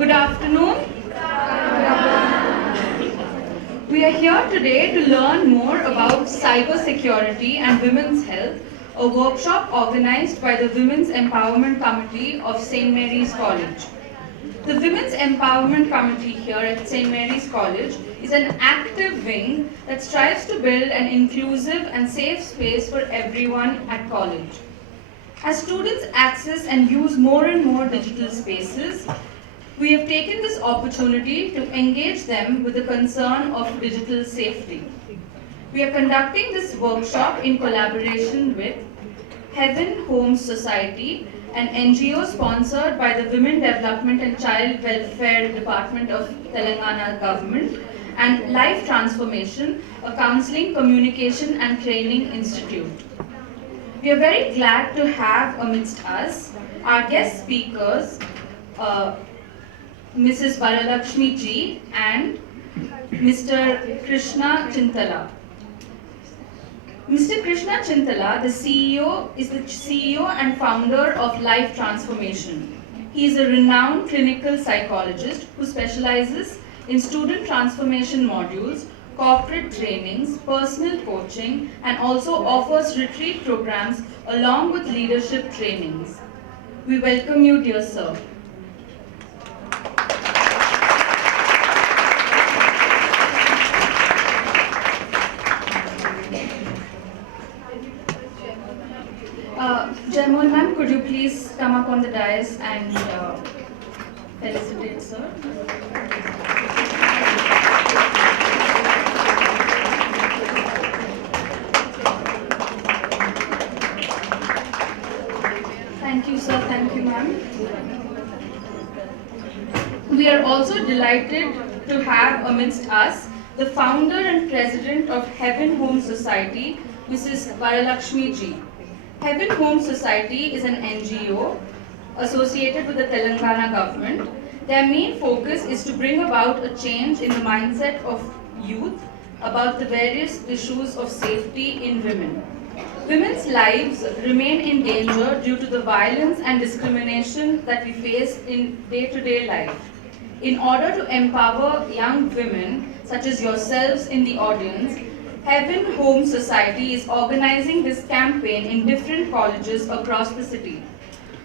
Good afternoon. We are here today to learn more about cybersecurity and women's health, a workshop organized by the Women's Empowerment Committee of St. Mary's College. The Women's Empowerment Committee here at St. Mary's College is an active wing that strives to build an inclusive and safe space for everyone at college. As students access and use more and more digital spaces, we have taken this opportunity to engage them with the concern of digital safety. We are conducting this workshop in collaboration with Heaven Homes Society, an NGO sponsored by the Women Development and Child Welfare Department of Telangana government, and Life Transformation, a counseling, communication and training institute. We are very glad to have amidst us our guest speakers, Mrs. Varalakshmi Ji and Mr. Krishna Chintala. Mr. Krishna Chintala, is the CEO and founder of Life Transformation. He is a renowned clinical psychologist who specializes in student transformation modules, corporate trainings, personal coaching, and also offers retreat programs along with leadership trainings. We welcome you, dear sir. General ma'am, could you please come up on the dais and felicitate sir? Thank you sir, thank you ma'am. We are also delighted to have amidst us the founder and president of Heaven Home Society, Mrs. Varalakshmi Ji. Heaven Home Society is an NGO associated with the Telangana government. Their main focus is to bring about a change in the mindset of youth about the various issues of safety in women. Women's lives remain in danger due to the violence and discrimination that we face in day-to-day life. In order to empower young women, such as yourselves in the audience, Heaven Home Society is organizing this campaign in different colleges across the city.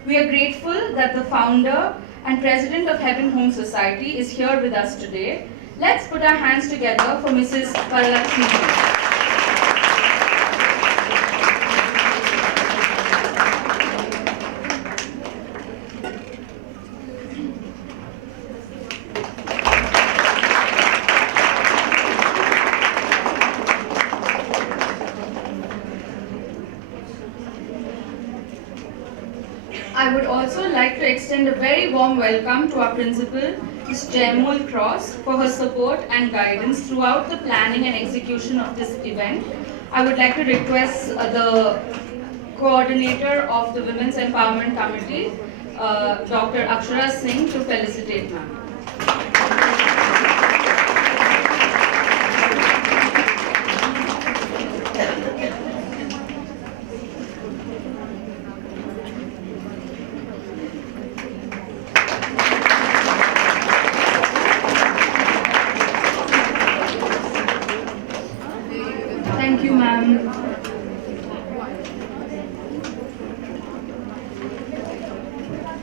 We are grateful that the founder and president of Heaven Home Society is here with us today. Let's put our hands together for Mrs. Varalakshmi. I would also like to extend a very warm welcome to our principal, Ms. General Cross, for her support and guidance throughout the planning and execution of this event. I would like to request the coordinator of the Women's Empowerment Committee, Dr. Akshara Singh, to felicitate ma'am. Thank you, ma'am.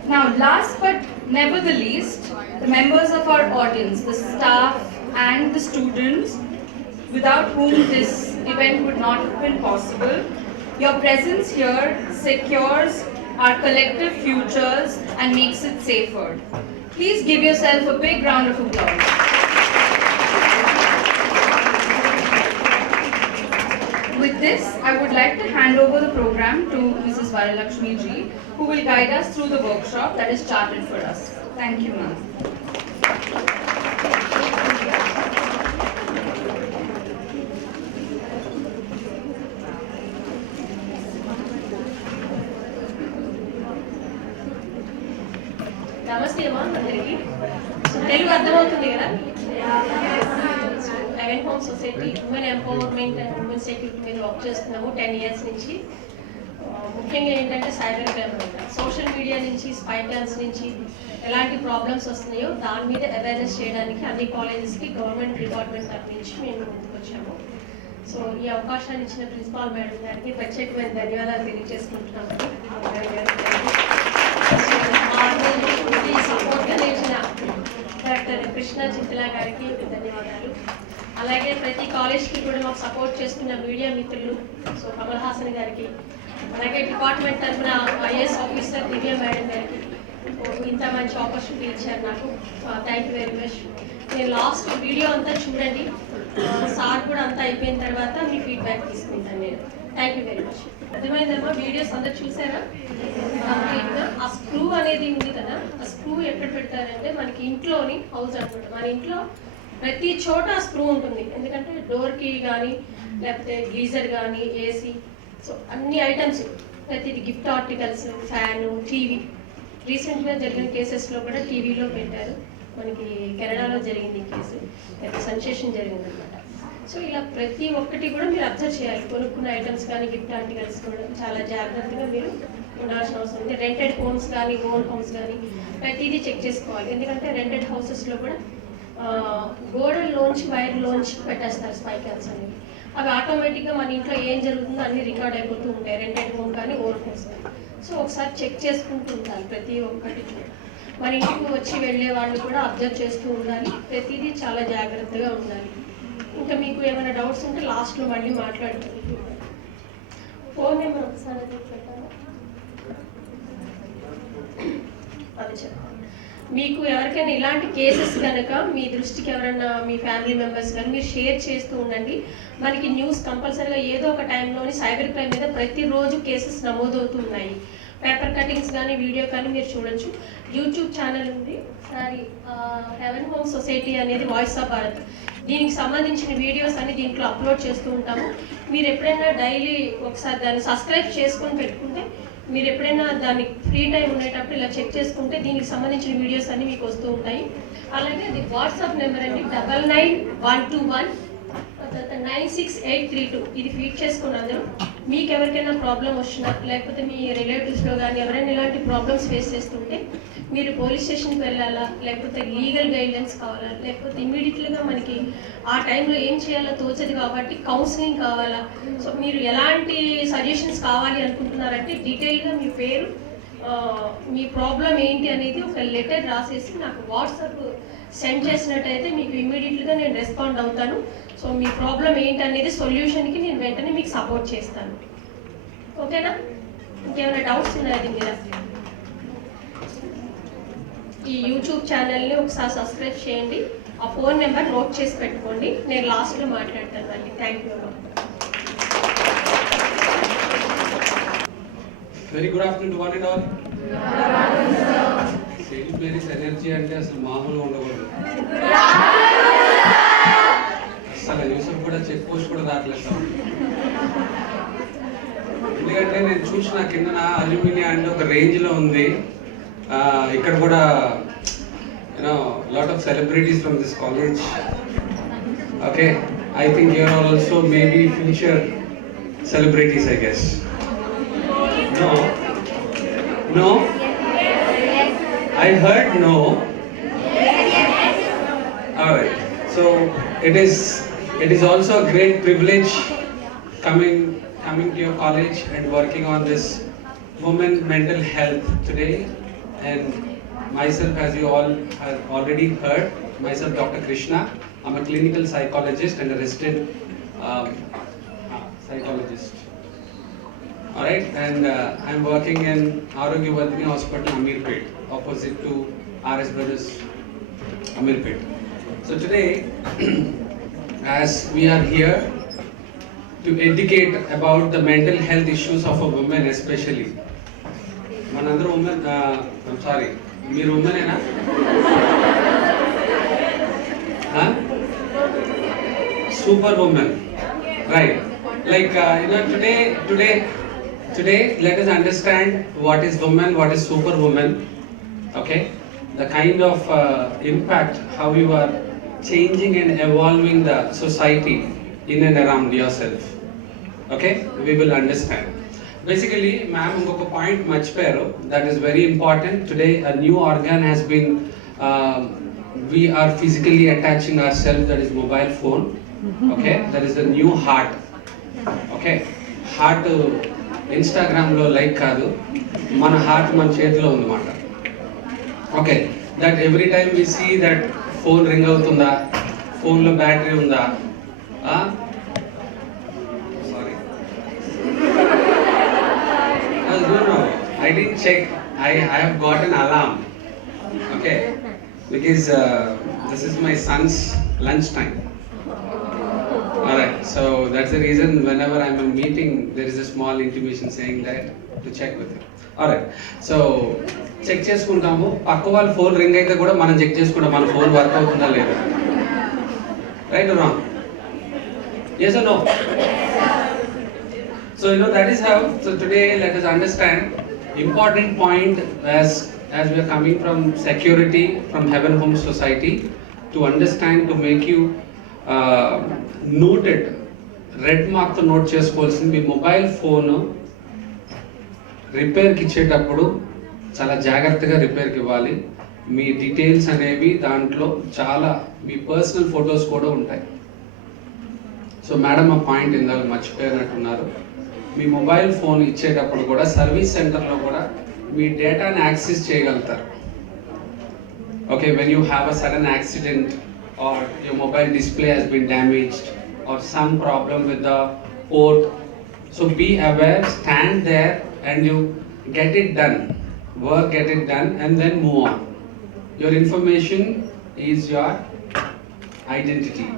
Now, last but never the least, the members of our audience, the staff and the students, without whom this event would not have been possible. Your presence here secures our collective futures and makes it safer. Please give yourself a big round of applause. With this, I would like to hand over the program to Mrs. Varalakshmi Ji, who will guide us through the workshop that is charted for us. Thank you, ma'am. Namaste, ma'am. Telugu అర్థమవుతుంది కదా? Heaven Home Society, Women Empowerment and Women Security మీద work చేస్తున్నాము 10 years నుంచి. ముఖ్యంగా ఏంటంటే cyber crime అనమాట. Social media నుంచి spy plans నుంచి ఎలాంటి ప్రాబ్లమ్స్ వస్తున్నాయో దాని మీద అవేర్నెస్ చేయడానికి అన్ని కాలేజెస్కి గవర్నమెంట్ డిపార్ట్మెంట్ తరఫు నుంచి మేము ముందుకు వచ్చాము. సో ఈ అవకాశాన్ని ఇచ్చిన ప్రిన్సిపాల్ మేడం గారికి ప్రత్యేకమైన ధన్యవాదాలు తెలియజేసుకుంటున్నాము. ఈ సపోర్ట్గా ఇచ్చిన డాక్టర్ కృష్ణ చిత్లా గారికి ధన్యవాదాలు. అలాగే ప్రతి కాలేజ్కి కూడా మాకు సపోర్ట్ చేస్తున్న మీడియా మిత్రులు సో కమల్ హాసన్ గారికి, అలాగే డిపార్ట్మెంట్ తరఫున ఐఏఎస్ ఆఫీసర్ దివ్య మేడం గారికి ఇంత మంచి ఆపర్చునిటీ ఇచ్చారు నాకు. Thank you very much. నేను లాస్ట్ వీడియో అంతా చూడండి, సార్ కూడా అంతా అయిపోయిన తర్వాత మీ ఫీడ్బ్యాక్ తీసుకుంటాను నేను. Thank you very much. అర్థమైందమ్మా? వీడియోస్ అందరు చూసారా? కంప్లీట్గా ఆ స్క్రూ అనేది ఉంది కదా, ఆ స్క్రూ ఎక్కడ పెడతారంటే మనకి ఇంట్లోని హౌస్ అనమాట, మన ఇంట్లో ప్రతి చోట స్క్రూ ఉంటుంది. ఎందుకంటే డోర్కి కానీ లేకపోతే గీజర్ కానీ ఏసీ, సో అన్ని ఐటమ్స్ ప్రతిది, గిఫ్ట్ ఆర్టికల్స్, ఫ్యాను, టీవీ. రీసెంట్గా జరిగిన కేసెస్లో కూడా టీవీలో పెట్టారు. మనకి కెనడాలో జరిగింది ఈ కేసు, పెద్ద సెన్సేషన్ జరిగింది అనమాట. సో ఇలా ప్రతి ఒక్కటి కూడా మీరు అబ్జర్వ్ చేయాలి. కొనుక్కున్న ఐటమ్స్ కానీ గిఫ్ట్ ఆర్టికల్స్ కూడా చాలా జాగ్రత్తగా మీరు ఉండాల్సిన అవసరం ఉంది. రెంటెడ్ హోమ్స్ కానీ ఓన్ హోమ్స్ కానీ ప్రతిదీ చెక్ చేసుకోవాలి. ఎందుకంటే రెంటెడ్ హౌసెస్లో కూడా గోడల్లోంచి వైర్లోంచి పెట్టేస్తారు స్పై క్యాప్స్ అనేవి. అవి ఆటోమేటిక్గా మన ఇంట్లో ఏం జరుగుతుందో అన్ని రికార్డ్ అయిపోతూ ఉంటాయి, రెంటెడ్ హోమ్ కానీ ఓన్ హోమ్స్ కానీ. సో ఒకసారి చెక్ చేసుకుంటూ ఉండాలి ప్రతి ఒక్కటి. మన ఇంటికి వచ్చి వెళ్ళే వాళ్ళు కూడా అబ్జర్వ్ చేస్తూ ఉండాలి. ప్రతిదీ చాలా జాగ్రత్తగా ఉండాలి. ఇంకా మీకు ఏమైనా డౌట్స్ ఉంటే లాస్ట్లో మళ్ళీ మాట్లాడుతుంది. ఫోన్ నెంబర్ ఒకసారి పెట్టాను, అది చెప్పండి. మీకు ఎవరికైనా ఇలాంటి కేసెస్ కనుక మీ దృష్టికి ఎవరైనా మీ ఫ్యామిలీ మెంబర్స్ కానీ మీరు షేర్ చేస్తూ ఉండండి. మనకి న్యూస్ కంపల్సరీగా ఏదో ఒక టైంలోని సైబర్ క్రైమ్ మీద ప్రతిరోజు కేసెస్ నమోదవుతున్నాయి. పేపర్ కటింగ్స్ కానీ వీడియో కానీ మీరు చూడొచ్చు. యూట్యూబ్ ఛానల్ ఉంది ఒకసారి, హెవెన్ హోమ్ సొసైటీ అనేది వాయిస్ ఆఫ్ భారత్, దీనికి సంబంధించిన వీడియోస్ అన్ని దీంట్లో అప్లోడ్ చేస్తూ ఉంటాము. మీరు ఎప్పుడైనా డైలీ ఒకసారి దాన్ని సబ్స్క్రైబ్ చేసుకొని పెట్టుకుంటే మీరు ఎప్పుడైనా దాన్ని ఫ్రీ టైం ఉండేటప్పుడు ఇలా చెక్ చేసుకుంటే దీనికి సంబంధించిన వీడియోస్ అన్ని మీకు వస్తూ ఉంటాయి. అలాగే అది వాట్సాప్ నెంబర్ అండి 99121 96832. ఇది ఫీడ్ చేసుకుని అందరూ మీకు ఎవరికైనా ప్రాబ్లం వచ్చినా లేకపోతే మీ రిలేటివ్స్లో కానీ ఎవరైనా ఇలాంటి ప్రాబ్లమ్స్ ఫేస్ చేస్తుంటే మీరు పోలీస్ స్టేషన్కి వెళ్ళాలా, లేకపోతే లీగల్ గైడ్లైన్స్ కావాలా, లేకపోతే ఇమీడియట్లీగా మనకి ఆ టైంలో ఏం చేయాలో తోచదు కాబట్టి కౌన్సిలింగ్ కావాలా, సో మీరు ఎలాంటి సజెషన్స్ కావాలి అనుకుంటున్నారంటే డీటెయిల్గా మీ పేరు, మీ ప్రాబ్లం ఏంటి అనేది ఒక లెటర్ రాసేసి నాకు వాట్సాప్ సెండ్ చేసినట్టయితే మీకు ఇమీడియట్లీగా నేను రెస్పాండ్ అవుతాను. సో మీ ప్రాబ్లం ఏంటి అనేది సొల్యూషన్కి నేను వెంటనే మీకు సపోర్ట్ చేస్తాను. ఓకేనా? ఇంకేమైనా డౌట్స్ ఉన్నాయా దీని మీద? ఈ యూట్యూబ్ ఛానల్ని ఒకసారి సబ్స్క్రైబ్ చేయండి. ఆ ఫోన్ నెంబర్ నోట్ చేసి పెట్టుకోండి, నేను లాస్ట్లో మాట్లాడతాను మళ్ళీ. Thank you. Very good afternoon one and all. సేల్ ప్లేరీస్ ఎనర్జీ అంటే అసలు మామూలుగా ఉండకూడదు. అసలు యూసఫ్ కూడా చెక్ పోస్ట్ కూడా దాటలేదు. ఎందుకంటే నేను చూసిన కింద అల్యూమినియం అంటే ఒక రేంజ్లో ఉంది. ఇక్కడ కూడా you know lot of celebrities from this college. Okay, I think you're also maybe future celebrities I guess. No? No? I heard no. Alright. So it is also a great privilege coming to your college and working on this women mental health today. And myself, as you all have already heard, myself Dr. Krishna. I'm a clinical psychologist and a resident psychologist. Alright, and I'm working in Yousufguda Hospital, Amirpet, opposite to RS Brothers, Amirpet. So today, as we are here to educate about the mental health issues of a woman especially. Manandra woman, I'm sorry, meer woman hai na? Huh? Super woman, right? Like today, let us understand what is woman, what is superwoman. Okay, the kind of impact, how you are changing and evolving the society in and around yourself. Okay, we will understand. basically ma'am ఇంకొక point మర్చిపోయారు, that is very important. Today a new organ has been we are physically attaching ourselves, that is mobile phone. Okay, that is a new heart. Okay, heart ఇన్స్టాగ్రామ్లో like కాదు, మన heart మన చేతిలో ఉందన్నమాట. Okay, that every time we see that phone ring అవుతుందా, ఫోన్లో battery ఉందా, sorry I didn't check. I have got an alarm. Okay, because this is my son's lunch time. Alright, so that's the reason whenever I'm in a meeting, there is a small intimation saying that to check with him. Alright, so check చేసుకుంటాము. పక్క వాళ్ళ phone ring అయితే కూడా మనం check చేసుకుంటాం మన phone work అవుతుందా లేదా. Right or wrong? Yes or no? So that is how. So today let us understand important point as we are coming from security, from Heaven Home Society, to understand, to make you noted, red మార్క్తో note చేసుకోవాల్సింది, మీ mobile phone రిపేర్కి ఇచ్చేటప్పుడు చాలా జాగ్రత్తగా రిపేర్కి ఇవ్వాలి. మీ details అనేవి దాంట్లో చాలా మీ పర్సనల్ ఫొటోస్ కూడా ఉంటాయి. సో మేడం ఆ పాయింట్ ఇందాక మర్చిపోయినట్టున్నారు. మీ మొబైల్ ఫోన్ ఇచ్చేటప్పుడు కూడా సర్వీస్ సెంటర్లో కూడా మీ డేటాని యాక్సెస్ చేయగలుగుతారు. Okay, when you have a sudden accident or your mobile display has been damaged or some problem with the port, so be aware, stand there and you get it done, get it done and then move on. Your information is your identity.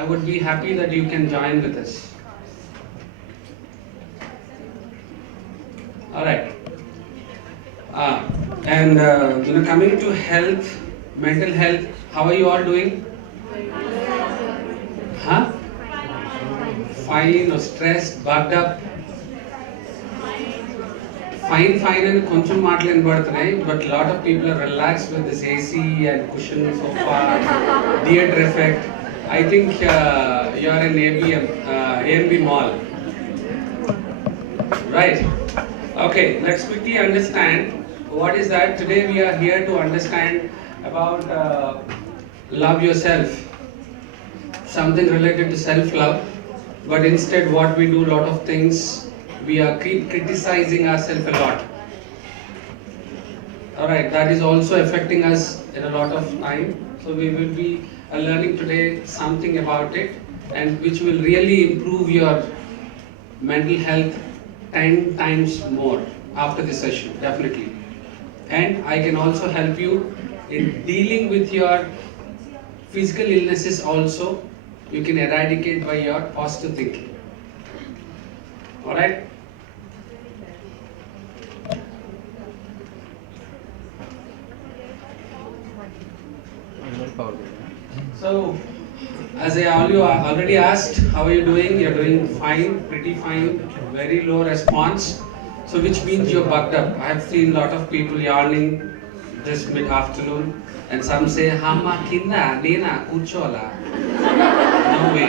I would be happy that you can join with us. All right. And coming to health, mental health, how are you all doing? Huh? Fine or stressed, bugged up? Fine and koncham maatlu enbaduthunayi, but lot of people are relaxed with this AC and cushion sofa, theatre effect. I think you are in AMB mall, right? Okay, let's quickly understand what is that. Today we are here to understand about love yourself, something related to self-love, but instead what we do, lot of things, we are criticizing ourselves a lot. Alright, that is also affecting us in a lot of time. So we will be learning today something about it, and which will really improve your mental health 10 times more after this session, definitely. And I can also help you in dealing with your physical illnesses also. You can eradicate by your positive thinking. Alright? So, as I already asked, how are you doing? You're doing fine, pretty fine, very low response. So which means you're bugged up. I have seen a lot of people yawning this mid-afternoon, and some say, Hama kinda, nena, kuchola. No way.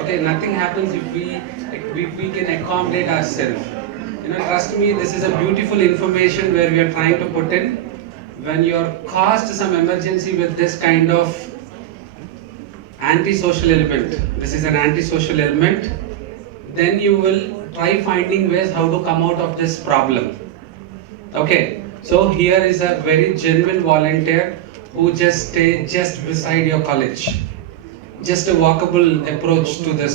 Okay, nothing happens if we can accommodate ourselves. Trust me, this is a beautiful information where we are trying to put in. When you're caused some emergency with this kind of antisocial element, this is an antisocial element, then you will try finding ways how to come out of this problem. Okay, so here is a very genuine volunteer who just stay just beside your college, just a walkable approach to this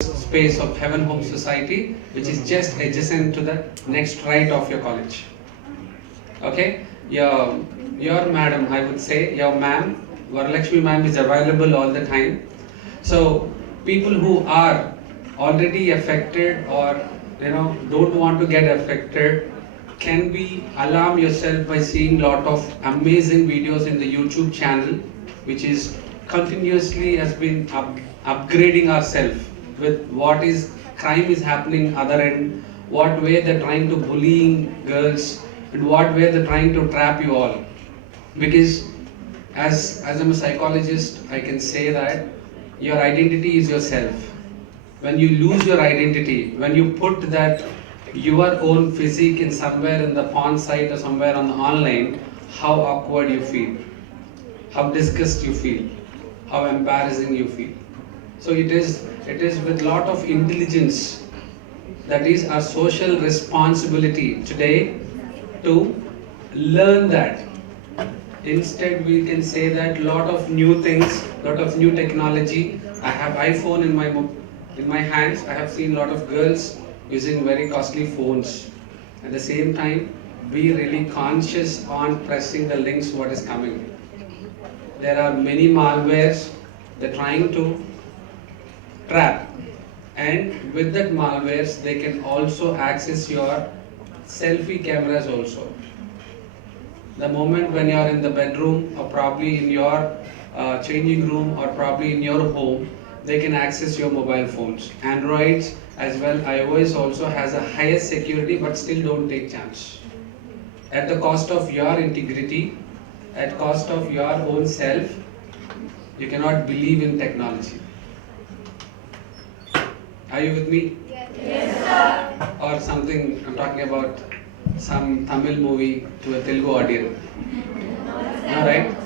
space of Heaven Home Society, which is just adjacent to the next right of your college. Okay, your madam, I would say, your ma'am, Varalakshmi ma'am is available all the time. So people who are already affected or don't want to get affected can be alarm yourself by seeing lot of amazing videos in the YouTube channel, which is continuously has been upgrading ourselves with what is crime is happening other end, what way they're trying to bullying girls, and what way they're trying to trap you all. Because as I'm a psychologist, I can say that your identity is yourself. When you lose your identity, when you put that your own physique in somewhere in the porn site or somewhere on the online, how awkward you feel, how disgust you feel, how embarrassing you feel. So it is with lot of intelligence, that is our social responsibility today, to learn that. Instead, we can say that lot of new things, lot of new technology. I have iPhone in my hands. I have seen lot of girls using very costly phones. At the same time, be really conscious on pressing the links what is coming. There are many malwares. They're trying to trap, and with that malwares, they can also access your selfie cameras also. The moment when you are in the bedroom or probably in your changing room or probably in your home, they can access your mobile phones. Androids as well, iOS also has a higher security, but still don't take chance. At the cost of your integrity, at cost of your own self, you cannot believe in technology. Are you with me? Yes, sir. Or something, I'm talking about some Tamil movie to a Telugu audience. Alright?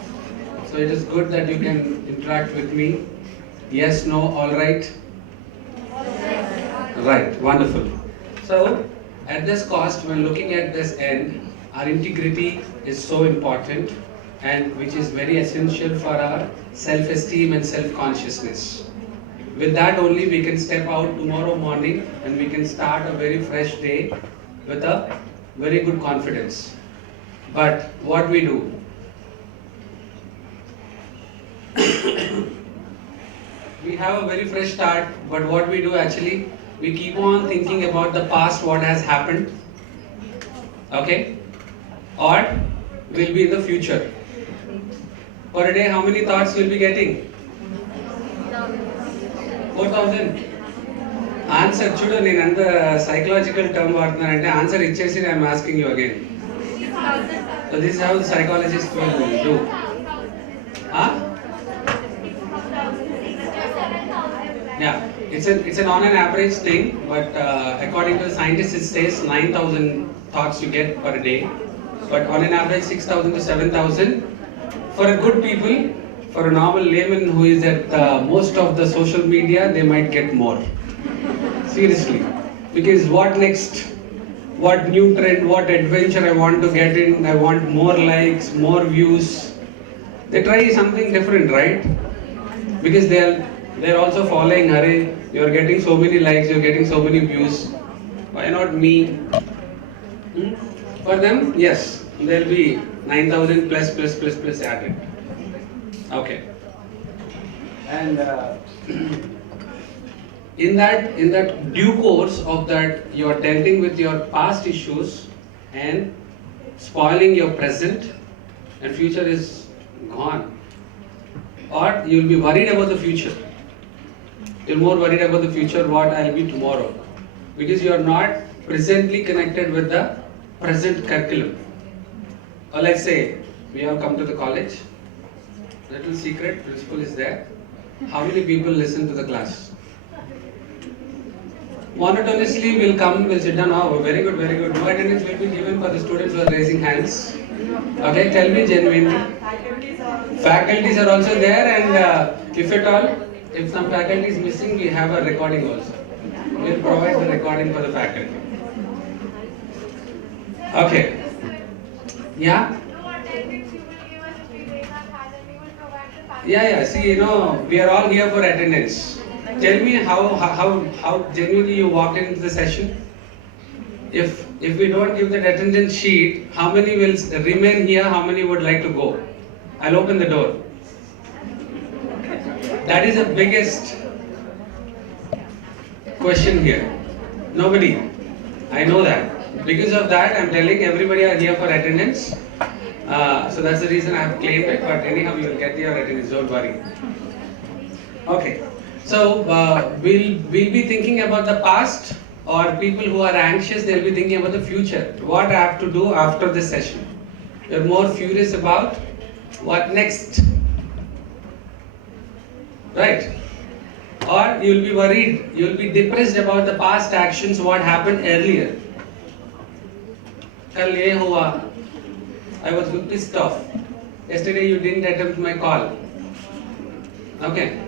So it is good that you can interact with me. Yes, no, alright? Right, wonderful. So, at this cost, when looking at this end, our integrity is so important, and which is very essential for our self-esteem and self-consciousness. With that only we can step out tomorrow morning and we can start a very fresh day with a very good confidence. But what we do? We have a very fresh start, but what we do actually, we keep on thinking about the past, what has happened, okay? Or will be in the future. Per day, how many thoughts you'll be getting? 4,000. Answer, చూడు నేను ఎంత psychological term వాడుతున్నానంటే answer ఇచ్చేసి I'm asking you again. So this how the psychologist will do. Yeah, it's an on an average thing, but according to the scientists it says 9,000 thoughts you get per day, but on an average 6,000 to 7,000 for a good people. For a normal layman who is at most of the social media, they might get more. Seriously, because what next? What new trend? What adventure I want to get in? I want more likes, more views. They try something different, right? Because they're also following. Hare, you're getting so many likes, you're getting so many views. Why not me? For them, yes, there'll be 9,000 plus added. Okay. And in that due course of that, you are dealing with your past issues and spoiling your present, and future is gone. Or you'll be worried about the future. You're more worried about the future, what I'll be tomorrow, because you are not presently connected with the present curriculum. Or let's say we have come to the college. Little secret, principal is there. How many people listen to the class? Monotonously will come, will sit down. Oh, very good, very good. No attendance will be given for the students who are raising hands. Okay, tell me genuinely. Faculties are also there, and if at all, if some faculty is missing, we have a recording also. We'll provide the recording for the faculty. Okay. Yeah. Yeah. See, we are all here for attendance. Tell me how genuinely you walked into the session. If we don't give that attendance sheet, how many will remain here? How many would like to go? I'll open the door. That is the biggest question here. Nobody. I know that. Because of that, I'm telling everybody are here for attendance. So that's the reason I have claimed it, but anyhow you will get your attendance, don't worry. Okay, so we'll be thinking about the past, or people who are anxious, they'll be thinking about the future. What I have to do after this session? You're more furious about what next? Right? or you will be worried, you will be depressed about the past actions, what happened earlier. Kal ye hua, I was pissed off. Yesterday you didn't attempt my call. Okay.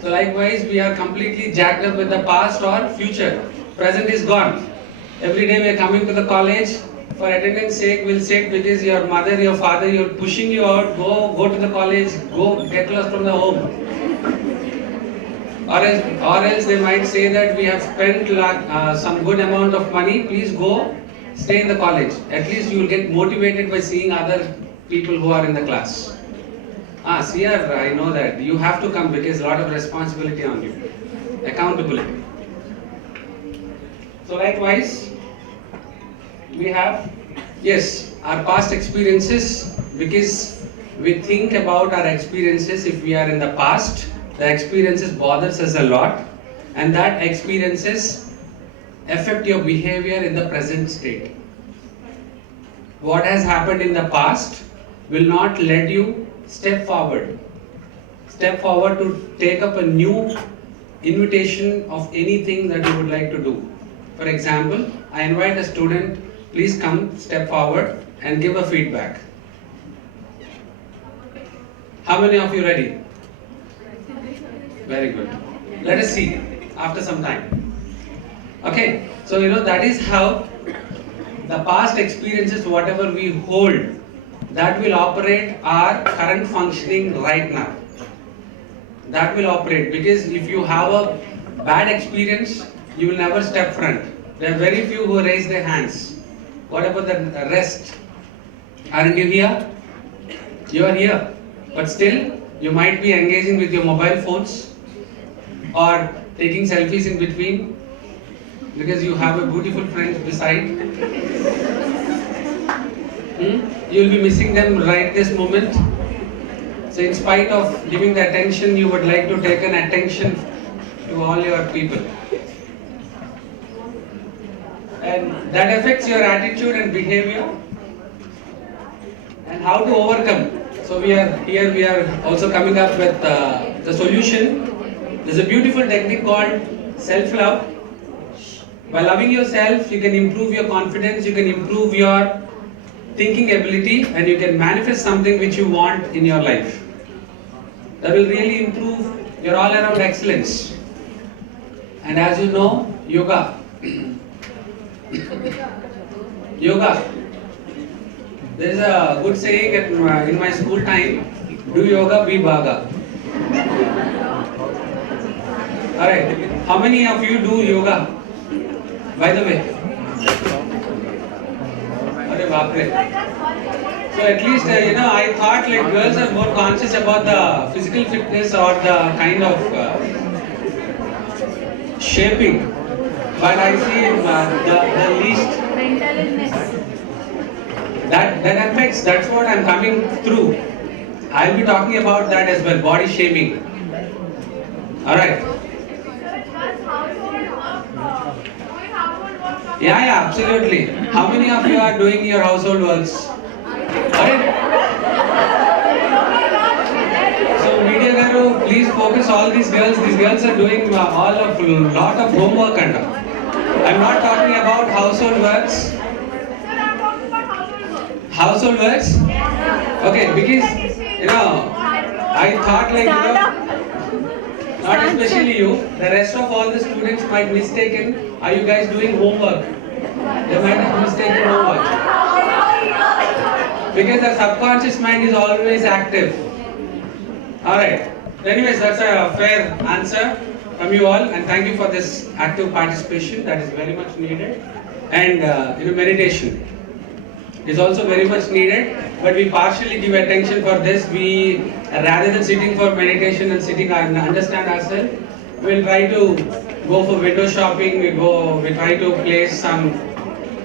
So likewise, we are completely jacked up with the past or future. Present is gone. Every day we are coming to the college. For attendance sake, we'll sit because your mother, your father, you're pushing you out. Go to the college. Go get lost from the home. Or else they might say that we have spent some good amount of money. Please go, stay in the college. At least you will get motivated by seeing other people who are in the class. Sir, I know that you have to come because a lot of responsibility on you, accountability. So likewise, we have, yes, our past experiences, because we think about our experiences. If we are in the past, the experiences bothers us a lot, and that experiences affect your behavior in the present state. What has happened in the past will not let you step forward to take up a new invitation of anything that you would like to do. For example, I invite a student, please come, step forward and give a feedback. How many of you ready? Very good. Let us see after some time. Okay, so that is how the past experiences, whatever we hold, that will operate our current functioning right now. That will operate, because if you have a bad experience, you will never step front. There are very few who raise their hands. What about the rest? Aren't you here? You are here. But still, you might be engaging with your mobile phones or taking selfies in between because you have a beautiful friend beside. You will be missing them right this moment. So in spite of giving the attention, you would like to take an attention to all your people. And that affects your attitude and behavior. And how to overcome. So we are also coming up with the solution. There's a beautiful technique called self-love. By loving yourself, you can improve your confidence, you can improve your thinking ability, and you can manifest something which you want in your life. That will really improve your all-around excellence. And as you know, yoga. Yoga. There is a good saying in my school time, do yoga, be bhaga. Alright, how many of you do yoga? By the way. So at least, I thought like girls are more conscious about the physical fitness or the kind of shaping. But I see the least. Mental illness. That affects, that's what I'm coming through. I'll be talking about that as well, body shaming. Alright. Yeah, absolutely. How many of you are doing your household works? Alright. So media garu, please focus all these girls. These girls are doing lot of homework and I'm not talking about household works. Household works? Okay, because I thought like not especially you, the rest of all the students might mistaken, are you guys doing homework? They might have mistaken homework. Because the subconscious mind is always active. Alright. Anyways, that's a fair answer from you all, and thank you for this active participation, that is very much needed. And meditation is also very much needed, but we partially give attention for this. We, rather than sitting for meditation and sitting and understand ourselves, we'll try to go for window shopping, we try to place some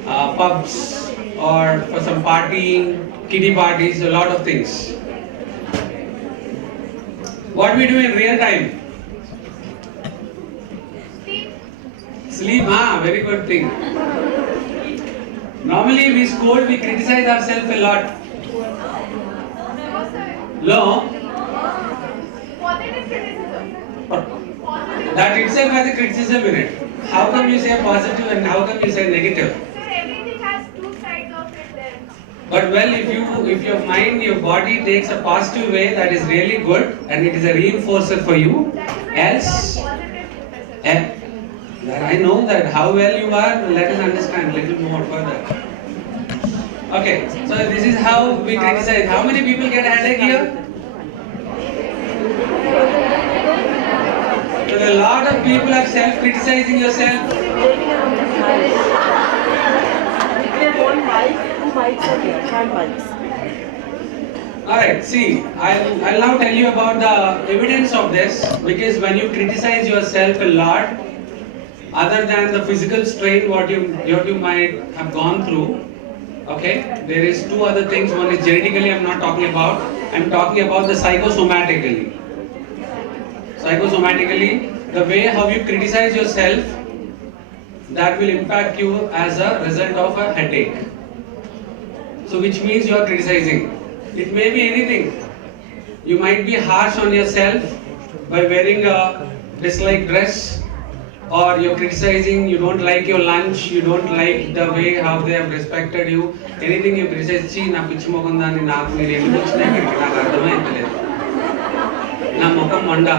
pubs or for some partying, kiddie parties, a lot of things. What we do in real time? Sleep, very good thing. Normally we scold, we criticize ourselves a lot. No? That itself has a criticism in it. How come you say positive and how come you say negative? Sir, everything has two sides of it then. But well, if your mind, your body takes a positive way, that is really good and it is a reinforcer for you. That is why Else, it's not positive, Professor. I know that how well you are. Let us understand a little more further. Okay, so this is how we criticize. How many people get a headache here? So a lot of people are self-criticizing yourself. Alright, see, I'll now tell you about the evidence of this, because when you criticize yourself a lot, other than the physical strain what you might have gone through, okay, there is two other things. One is genetically, I'm not talking about. I'm talking about the psychosomatically. Psychosomatically, the way how you criticize yourself, that will impact you as a result of a headache. So which means you are criticizing. It may be anything. You might be harsh on yourself by wearing a disliked dress, or you're criticizing, you don't like your lunch, you don't like the way how they have respected you. Anything you criticize, "Chee, na pichi mokam dani naaku nenu enduku vachina ikkadiki naaku ardhamaitaledu. Na mokam monda."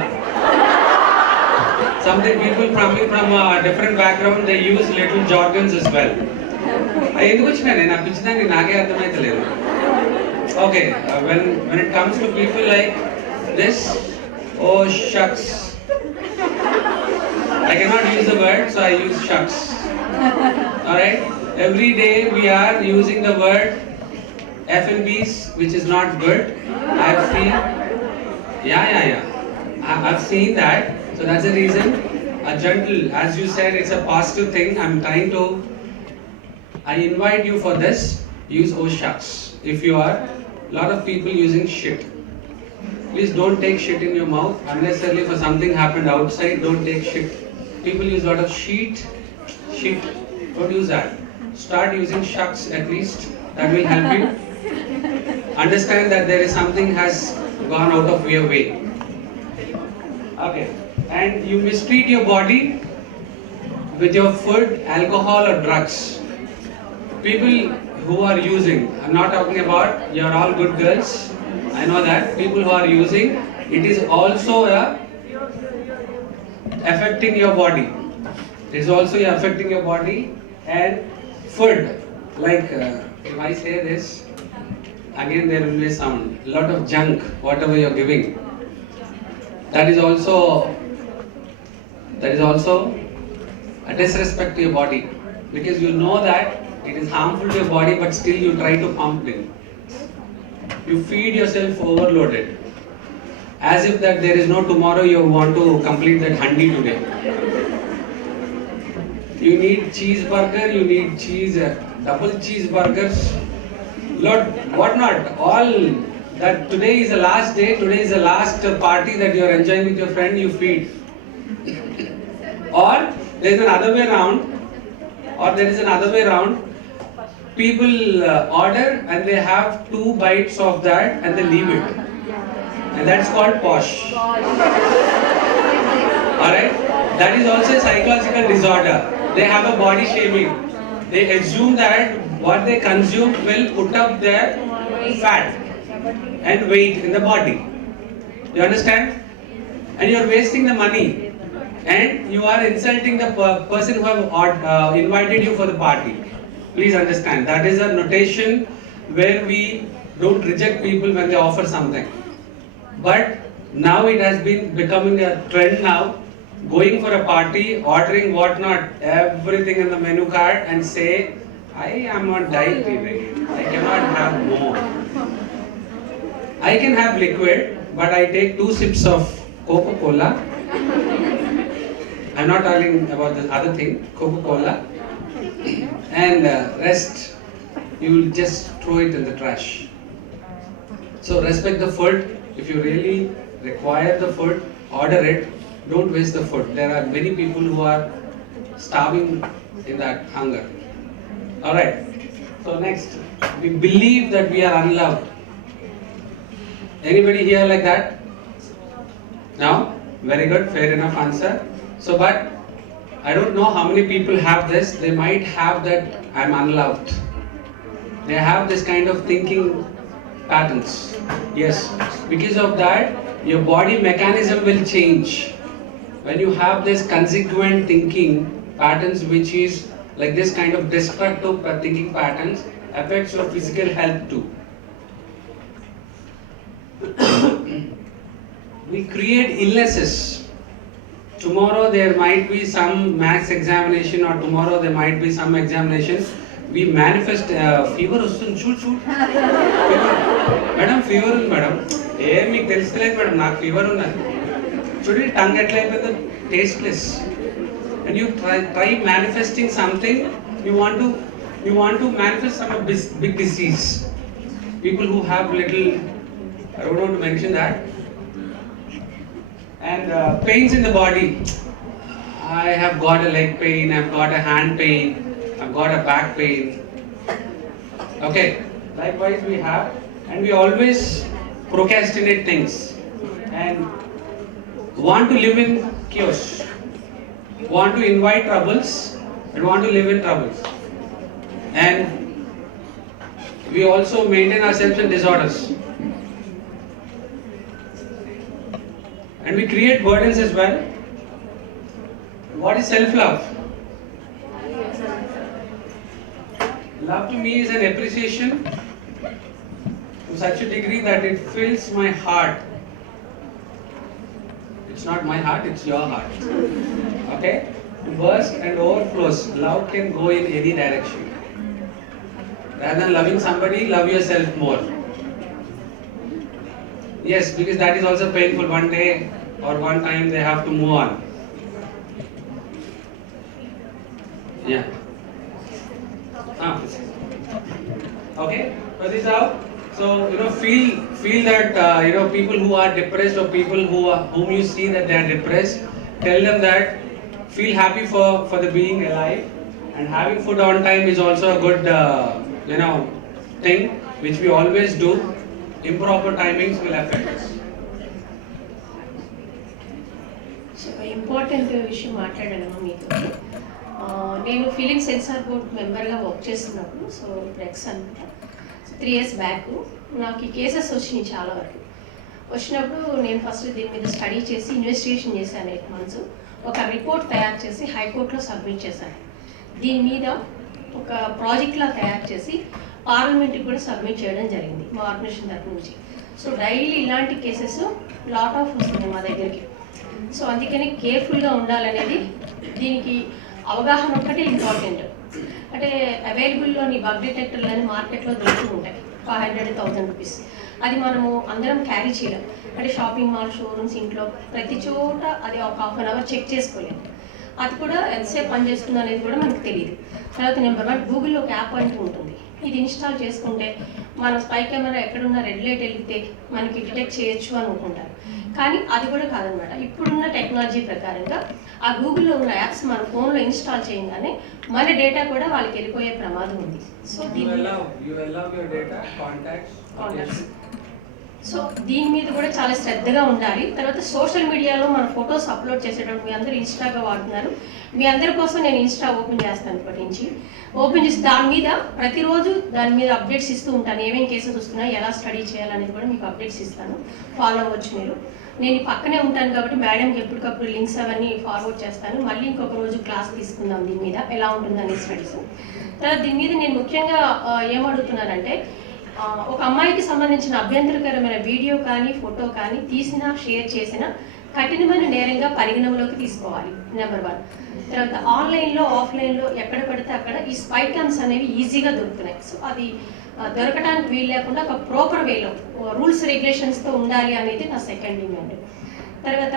Something people coming from a different background, they use little jargons as well. ఎందుకు వచ్చినానే నా పిచ్చిదాన్ని నాకే అర్థమైతలేదు. Okay, when it comes to people like this, oh shucks. I cannot use the word, so I use shucks. Alright? Every day we are using the word F&Bs, which is not good. I've seen. Yeah. I've seen that. So that's the reason. A gentle, as you said, it's a positive thing. I invite you for this. Use oh shucks. If you are, a lot of people using shit. Please don't take shit in your mouth unnecessarily. For something happened outside, don't take shit. People use a lot of shit. Don't use that. Start using shucks at least. That will help you understand that there is something has gone out of your way. Okay. And you mistreat your body with your food, alcohol or drugs. People who are using, I'm not talking about, you're all good girls, I know that. People who are using, it is also affecting your body. It is also affecting your body. And food, like if I say this, again there will be a sound. A lot of junk, whatever you're giving. That is also a disrespect to your body, because you know that it is harmful to your body, but still you try to pump it. You feed yourself overloaded, as if that there is no tomorrow. You want to complete that handi today. You need cheeseburger, you need double cheeseburgers, what not, all that. Today is the last day, today is the last party that you are enjoying with your friend, you feed. Or there is another way around. People order and they have 2 bites of that and they leave it. And that's called posh. Alright? That is also a psychological disorder. They have a body shaming. They assume that what they consume will put up their fat and weight in the body. You understand? And you are wasting the money. And you are insulting the person who have invited you for the party. Please understand, that is a notation where we don't reject people when they offer something. But now it has been becoming a trend now, going for a party, ordering what not, everything in the menu card and say, I am on diet today, I cannot have more. I can have liquid, but I take 2 sips of Coca-Cola. I'm not talking about the other thing, Coca-Cola. And rest, you will just throw it in the trash. So respect the food. If you really require the food, order it. Don't waste the food. There are many people who are starving in that hunger. Alright. So next, we believe that we are unloved. Anybody here like that? No? Very good, fair enough answer. So, but I don't know how many people have this. They might have that I'm unloved. They have this kind of thinking patterns. Yes, because of that, your body mechanism will change. When you have this consequent thinking patterns, which is like this kind of destructive thinking patterns, affects your physical health too. We create illnesses. Tomorrow there might be some maths examination, or tomorrow there might be some examination. We manifest fever వస్తుంది చూడు madam fever ఉంది madam ఏం మీకు తెలుస్తలేదు madam నాకు fever ఉన్నది చూడండి tongue ఎట్లా అయిపోయిందో tasteless and you try manifesting something. You want to manifest some big disease. People who have little, I don't want to mention that. And pains in the body. I have got a leg pain, I've got a hand pain, I've got a back pain. Okay, likewise we have, and we always procrastinate things and want to live in chaos, want to invite troubles and want to live in troubles. And we also maintain ourselves in disorders. And we create burdens as well. What is self-love? Love to me is an appreciation to such a degree that it fills my heart. It's not my heart, it's your heart. Okay? To burst and overflows. Love can go in any direction. Rather than loving somebody, love yourself more. Yes, because that is also painful. One day or one time they have to move on. Yeah. Okay. So this is how. So feel that people who are depressed, or people whom you see that they are depressed, tell them that feel happy for the being alive, and having food on time is also a good thing which we always do. Improper timings will affect us. So important విషయం మాట్లాడాను మీతో. నేను feeling censor board మెంబర్గా work చేస్తున్నప్పుడు, so ఇప్పుడు X అనమాట. 3 years back నాకు ఈ కేసెస్ వచ్చినాయి చాలా వరకు. వచ్చినప్పుడు నేను ఫస్ట్ దీని మీద స్టడీ చేసి ఇన్వెస్టిగేషన్ చేశాను 8 months. ఒక రిపోర్ట్ తయారు చేసి హైకోర్టులో సబ్మిట్ చేశాను. దీని మీద ఒక ప్రాజెక్ట్లా తయారు చేసి పార్లమెంట్కి కూడా సబ్మిట్ చేయడం జరిగింది మా ఆర్గనైజేషన్ తరఫు నుంచి. సో డైలీ ఇలాంటి కేసెస్ లాట్ ఆఫ్ వస్తున్నాయి మా దగ్గరికి. సో అందుకని కేర్ఫుల్గా ఉండాలనేది, దీనికి అవగాహన ఒక్కటే ఇంపార్టెంట్. అంటే అవైలబుల్లోని బగ్ డిటెక్టర్లు అని మార్కెట్లో దొరుకుతూ ఉంటాయి 500,000 రూపీస్. అది మనము అందరం క్యారీ చేయలేం. అంటే షాపింగ్ మాల్, షోరూమ్స్, ఇంట్లో ప్రతి చోట అది ఒక 1/2 hour చెక్ చేసుకోలేము. అది కూడా ఎంతసేపు పనిచేస్తుంది అనేది కూడా మనకు తెలియదు. తర్వాత నెంబర్ 1 గూగుల్లో ఒక యాప్ అంటూ ఉంటుంది. ఇది ఇన్స్టాల్ చేసుకుంటే మన స్పై కెమెరా ఎక్కడున్న రెడ్ లైట్ వెలిగితే మనకి డిటెక్ట్ చేయొచ్చు అని అనుకుంటారు. కానీ అది కూడా కాదనమాట. ఇప్పుడున్న టెక్నాలజీ ప్రకారంగా ఆ గూగుల్లో ఉన్న యాప్స్ మన ఫోన్లో ఇన్స్టాల్ చేయగానే మన డేటా కూడా వాళ్ళకి వెళ్ళిపోయే ప్రమాదం ఉంది. సో దీని మీద కూడా చాలా శ్రద్ధగా ఉండాలి. తర్వాత సోషల్ మీడియాలో మన ఫొటోస్ అప్లోడ్ చేసేటప్పుడు మీ అందరూ ఇన్స్టాగా వాడుతున్నారు. మీ అందరి కోసం నేను ఇన్స్టా ఓపెన్ చేస్తాను. ఇప్పటి నుంచి ఓపెన్ చేసి దాని మీద ప్రతిరోజు దాని మీద అప్డేట్స్ ఇస్తూ ఉంటాను. ఏమేమి కేసెస్ వస్తున్నాయి, ఎలా స్టడీ చేయాలనేది కూడా మీకు అప్డేట్స్ ఇస్తాను. ఫాలో అవ్వచ్చు మీరు. నేను పక్కనే ఉంటాను కాబట్టి మేడంకి ఎప్పటికప్పుడు లింక్స్ అవన్నీ ఫార్వర్డ్ చేస్తాను. మళ్ళీ ఇంకొక రోజు క్లాస్ తీసుకుందాం దీని మీద ఎలా ఉంటుందనే స్టడీస్. తర్వాత దీని మీద నేను ముఖ్యంగా ఏమడుగుతున్నానంటే, ఒక అమ్మాయికి సంబంధించిన అభ్యంతరకరమైన వీడియో కానీ ఫోటో కానీ తీసినా షేర్ చేసినా కఠినమైన నేరంగా పరిగణనలోకి తీసుకోవాలి. నెంబర్ 1. తర్వాత ఆన్లైన్లో ఆఫ్లైన్లో ఎక్కడ పడితే అక్కడ ఈ స్పై క్యామ్స్ అనేవి ఈజీగా దొరుకుతున్నాయి. సో అది దొరకడానికి వీలు లేకుండా ఒక ప్రాపర్ వేలో రూల్స్ రెగ్యులేషన్స్తో ఉండాలి అనేది నా సెకండ్ డిమాండ్. తర్వాత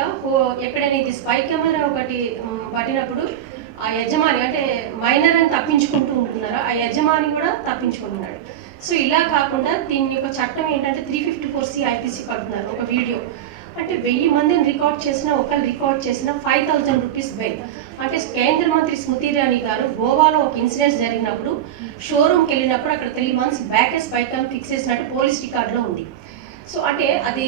ఎక్కడైనా ఇది స్పై కెమెరా ఒకటి పట్టినప్పుడు ఆ యజమాని, అంటే మైనర్ అని తప్పించుకుంటూ ఉంటున్నారా, ఆ యజమాని కూడా తప్పించుకుంటున్నాడు. సో ఇలా కాకుండా దీని యొక్క చట్టం ఏంటంటే 354C IPC కడుతున్నారు. ఒక వీడియో అంటే 1000 మందిని రికార్డ్ చేసినా, ఒకరు రికార్డ్ చేసినా 5,000 రూపీస్ బెయిల్. అంటే కేంద్ర మంత్రి స్మృతి ఇరానీ గారు గోవాలో ఒక ఇన్సిడెంట్ జరిగినప్పుడు షోరూమ్కి వెళ్ళినప్పుడు అక్కడ 3 months back spy cam fix చేసినట్టు పోలీస్ రికార్డులో ఉంది. సో అంటే అది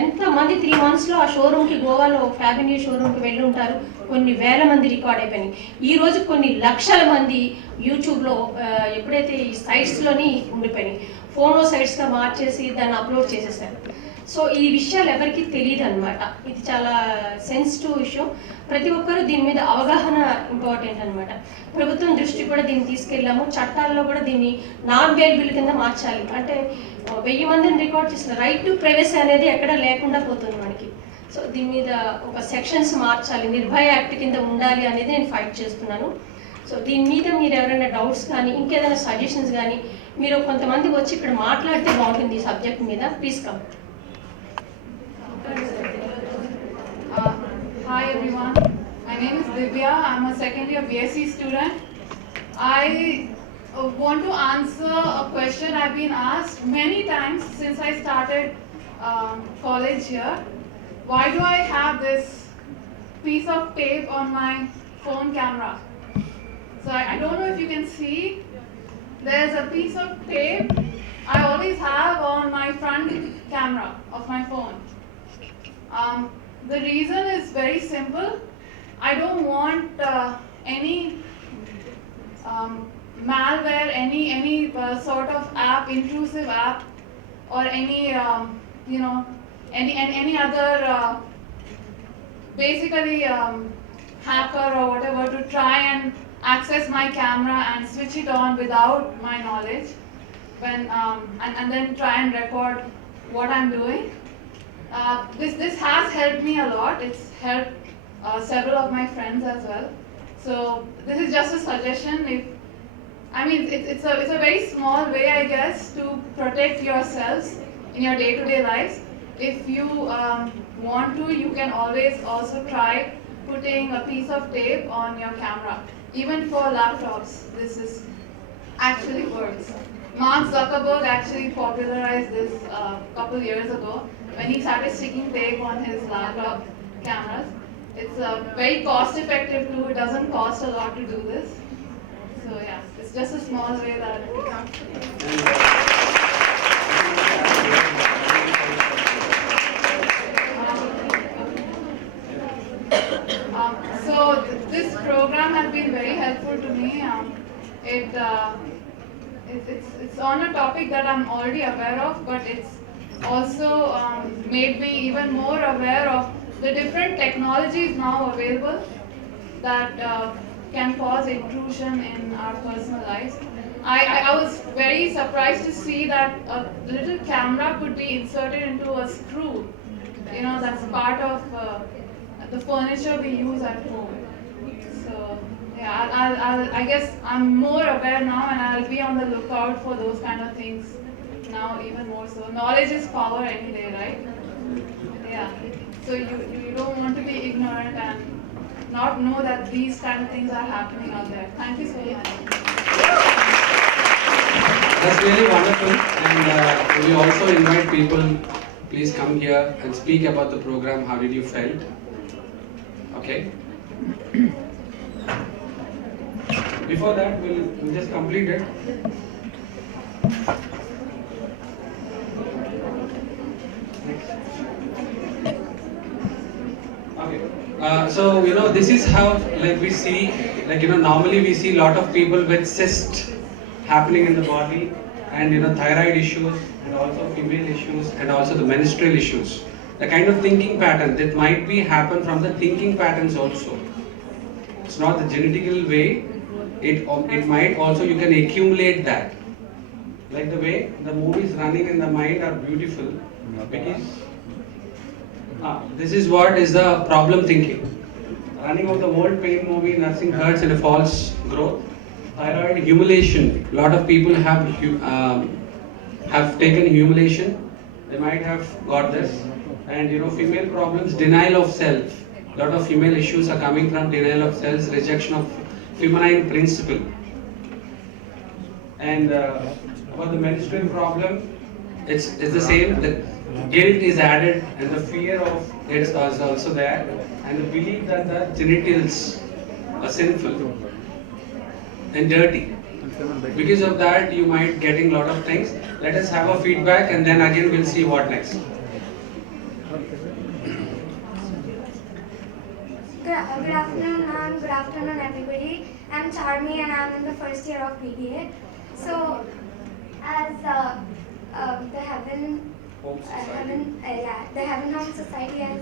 ఎంతమంది 3 monthsలో ఆ షోరూమ్కి గోవాలో ఫ్యాబిన్యూ షోరూమ్కి వెళ్ళి ఉంటారు, కొన్ని వేల మంది రికార్డ్ అయిపోయినాయి. ఈరోజు కొన్ని లక్షల మంది యూట్యూబ్లో ఎప్పుడైతే ఈ సైట్స్లోని ఉండిపోయినాయి, ఫోనో సైట్స్గా మార్చేసి దాన్ని అప్లోడ్ చేసేసారు. సో ఈ విషయాలు ఎవరికి తెలియదు అనమాట. ఇది చాలా సెన్సిటివ్ విషయం. ప్రతి ఒక్కరూ దీని మీద అవగాహన ఇంపార్టెంట్ అనమాట. ప్రభుత్వం దృష్టికి కూడా దీన్ని తీసుకెళ్ళాము. చట్టాల్లో కూడా దీన్ని నాన్ బెయిలబుల్ కింద మార్చాలి. అంటే 1000 మందిని రికార్డ్ చేసిన రైట్ టు ప్రైవసీ అనేది ఎక్కడ లేకుండా పోతుంది మనకి. సో దీని మీద ఒక సెక్షన్స్ మార్చాలి, నిర్భయ యాక్ట్ కింద ఉండాలి అనేది నేను ఫైట్ చేస్తున్నాను. సో దీని మీద మీరు ఎవరైనా డౌట్స్ కానీ ఇంకేదైనా సజెషన్స్ కానీ మీరు కొంతమంది వచ్చి ఇక్కడ మాట్లాడితే బాగుంటుంది ఈ సబ్జెక్ట్ మీద. Please come. Hi everyone, my name is Divya. I'm a second year BSc student. I want to answer a question I've been asked many times since I started college here. Why do I have this piece of tape on my phone camera? So I don't know if you can see, there's a piece of tape I always have on my front camera of my phone. The reason is very simple. I don't want any malware, any sort of app, intrusive app, or any any other basically hacker or whatever to try and access my camera and switch it on without my knowledge, when and then try and record what I'm doing. This has helped me a lot. It's helped several of my friends as well. So this is just a suggestion. It's a very small way, I guess, to protect yourselves in your day-to-day lives. If you want to, you can always also try putting a piece of tape on your camera. Even for laptops, this is actually works. Mark Zuckerberg actually popularized this a couple years ago when he started sticking tape on his laptop cameras. It's very cost effective too. It doesn't cost a lot to do this. So yeah, it's just a small way that so this program has been very helpful to me. It's on a topic that I'm already aware of, but it's also made me even more aware of the different technologies now available that can cause intrusion in our personal lives. I was very surprised to see that a little camera could be inserted into a screw. That's part of the furniture we use at home. So yeah, I guess I'm more aware now, and I'll be on the lookout for those kind of things now even more so. Knowledge is power any day, right? Yeah. So you don't want to be ignorant and not know that these kind of things are happening out there. Thank you so much. That's really wonderful, and we also invite people, please come here and speak about the program. How did you felt? Okay. Before that, we'll just complete it. Okay. So this is how we see, normally we see a lot of people with cyst happening in the body, and thyroid issues, and also female issues, and also the menstrual issues. The kind of thinking pattern that might be happen from the thinking patterns also. It's not the genetical way. It might also, you can accumulate that. Like the way the movies running in the mind are beautiful, because this is what is the problem thinking. Running of the world pain movie, nursing hurts and a false growth. Thyroid humiliation. A lot of people have taken humiliation. They might have got this. And female problems, denial of self. A lot of female issues are coming from denial of self, rejection of feminine principle. And for the menstrual problem, it's the same. The guilt is added, and the fear of it is also there, and the belief that the genitals are sinful and dirty. Because of that, you might getting lot of things. Let us have a feedback, and then again we'll see what next. Good afternoon, ma'am. Good afternoon, everybody. I'm Charmi, and I'm in the first year of BBA. So, as the the Heaven Home Society has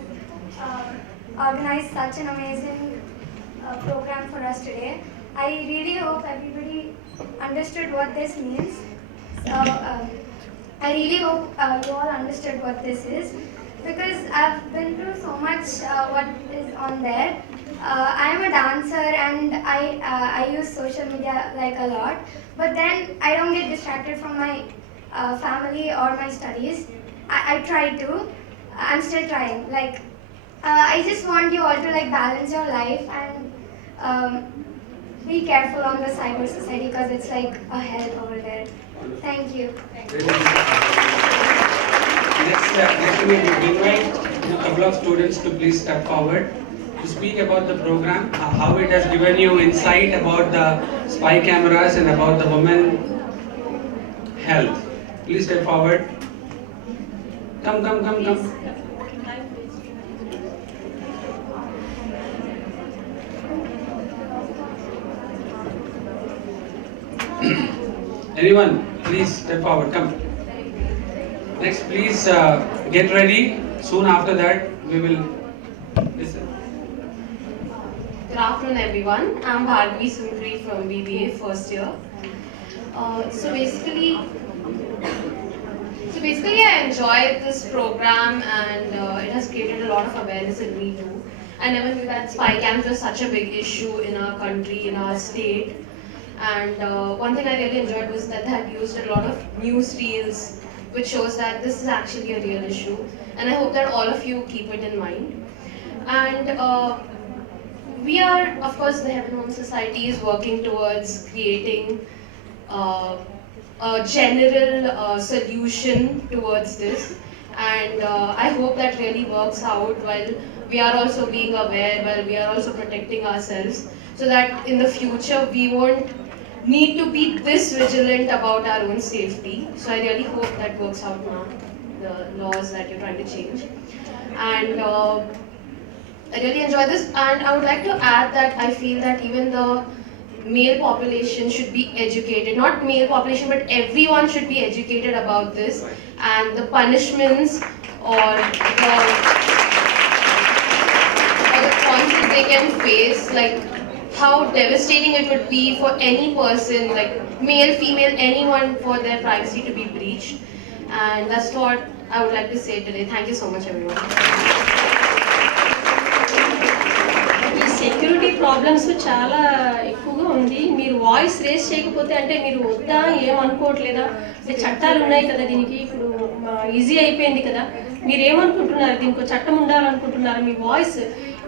organized such an amazing program for us today. I really hope everybody understood what this means. So, I really hope you all understood what this is, because I've been through so much what is on there. I am a dancer, and I use social media like a lot, but then I don't get distracted from my family or my studies. I try to. I'm still trying. I just want you all to balance your life and be careful on the cyber society, because it's like a hell over there. Thank you. Next we invite a couple of students to please step forward to speak about the program, how it has given you insight about the spy cameras and about the women health. Please step forward. Come. Anyone, please step forward. Come. Next, please get ready. Soon after that, we will listen. Good afternoon, everyone. I'm Bhargavi Sundri from BBA first year. So basically, I enjoyed this program, and it has created a lot of awareness in me too. I never knew that spy cams were such a big issue in our country, in our state. And one thing I really enjoyed was that they had used a lot of news reels, which shows that this is actually a real issue. And I hope that all of you keep it in mind. And we are, of course, the Heaven Home Society is working towards creating a general solution towards this. And I hope that really works out, while we are also being aware, while we are also protecting ourselves, so that in the future we won't need to be this vigilant about our own safety. So I really hope that works out now, the laws that you're trying to change. And I really enjoy this, and I would like to add that I feel that even the male population should be educated. Not male population, but everyone should be educated about this, and the punishments or the consequences they can face, like how devastating it would be for any person, like male, female, anyone, for their privacy to be breached. And that's what I would like to say today. Thank you so much, everyone. ఈ security problems చాలా ఎక్కువగా ఉంది. మీరు voice raise చేయకపోతే, అంటే మీరు వద్దా ఏమనుకోవట్లేదా, అంటే చట్టాలు ఉన్నాయి కదా దీనికి, ఇప్పుడు ఈజీ అయిపోయింది కదా, మీరు ఏమనుకుంటున్నారు, దీనికి చట్టం ఉండాలనుకుంటున్నారు? మీ వాయిస్,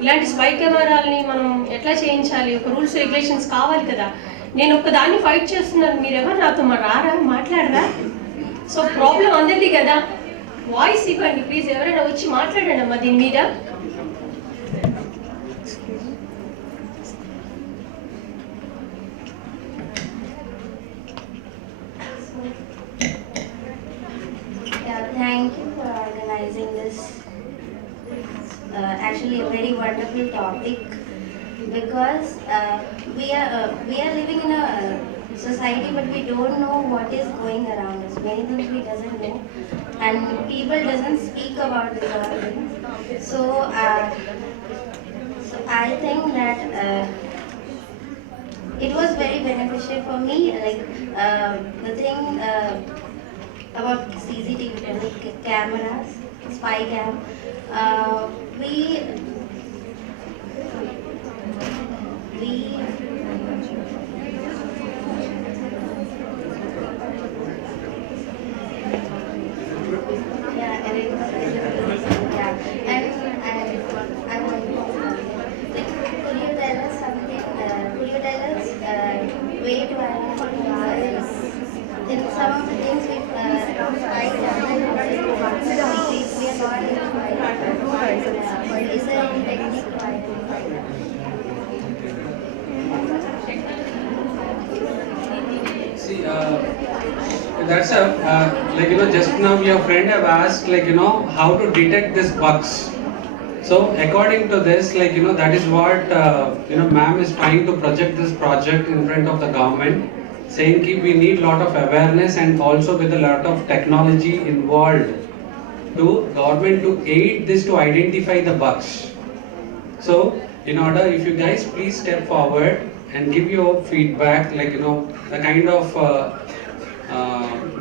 ఇలాంటి స్పై కెమెరాలని మనం ఎట్లా చేయించాలి, ఒక రూల్స్ రెగ్యులేషన్స్ కావాలి కదా. నేను ఒక్కదాన్ని ఫైట్ చేస్తున్నాను, మీరు ఎవరు నాతో రారా, మాట్లాడరా? సో ప్రాబ్లం అందరిది కదా, వాయిస్ ఇవ్వండి ప్లీజ్, ఎవరైనా వచ్చి మాట్లాడండి అమ్మా దీని మీద. Thank you for organizing this. Actually, a very wonderful topic, because we are living in a society, but we don't know what is going around us. Many things we doesn't know, and people doesn't speak about this all things. So I think that it was very beneficial for me. Like the thing about CCTV cameras, spy cam. We yeah, and it was yeah, and I want to like, could you tell us something? Could you tell us way to identify in some of the things we spy cam, we are not identified. Is there first up, just now your friend have asked, how to detect these bugs. So according to this, that is what, ma'am is trying to project this project in front of the government, saying that we need lot of awareness and also with a lot of technology involved to government to aid this to identify the bugs. So in order, if you guys please step forward and give your feedback, the kind of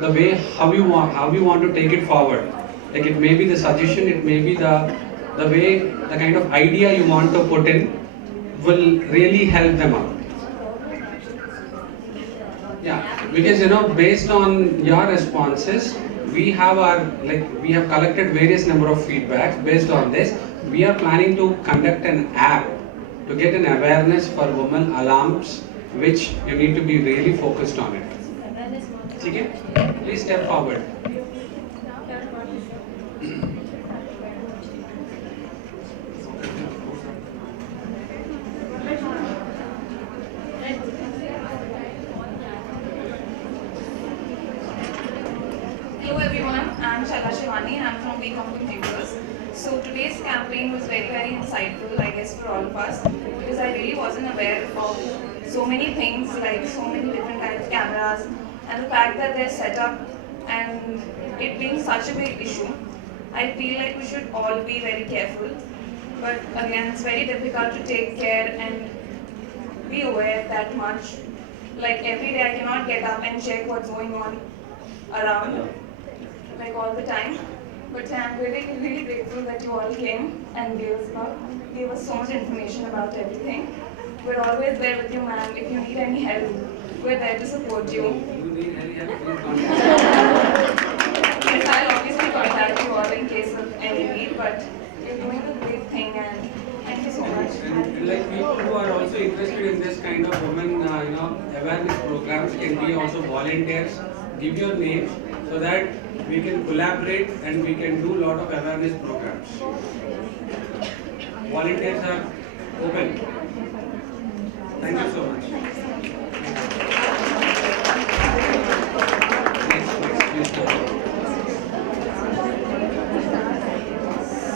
the way how you want to take it forward. Like it may be the suggestion, it may be the way, the kind of idea you want to put in will really help them out. Yeah, because based on your responses, we have we have collected various number of feedbacks. Based on this, we are planning to conduct an app to get an awareness for women alarms, which you need to be really focused on it. Okay? Please step forward. Hello everyone, I'm Shivani. I'm from BCom Computers. So today's campaign was very, very insightful, I guess, for all of us, because I really wasn't aware of so many things, like so many different kinds of cameras, and the fact that they're set up and it being such a big issue. I feel like we should all be very careful, but again, it's very difficult to take care and be aware that much. Like every day I cannot get up and check what's going on around, like all the time. But I'm really, really grateful that you all came and gave us so much information about everything. We're always there with you, ma'am. If you need any help, we're there to support you. You need any help, please contact. Yes, I'll obviously contact you all in case of any need, but you're doing a great thing and thank you so much. And like people who are also interested in this kind of women, awareness programs can be also volunteers. Give your name so that we can collaborate and we can do a lot of awareness programs. Volunteers are open. Thank you so much.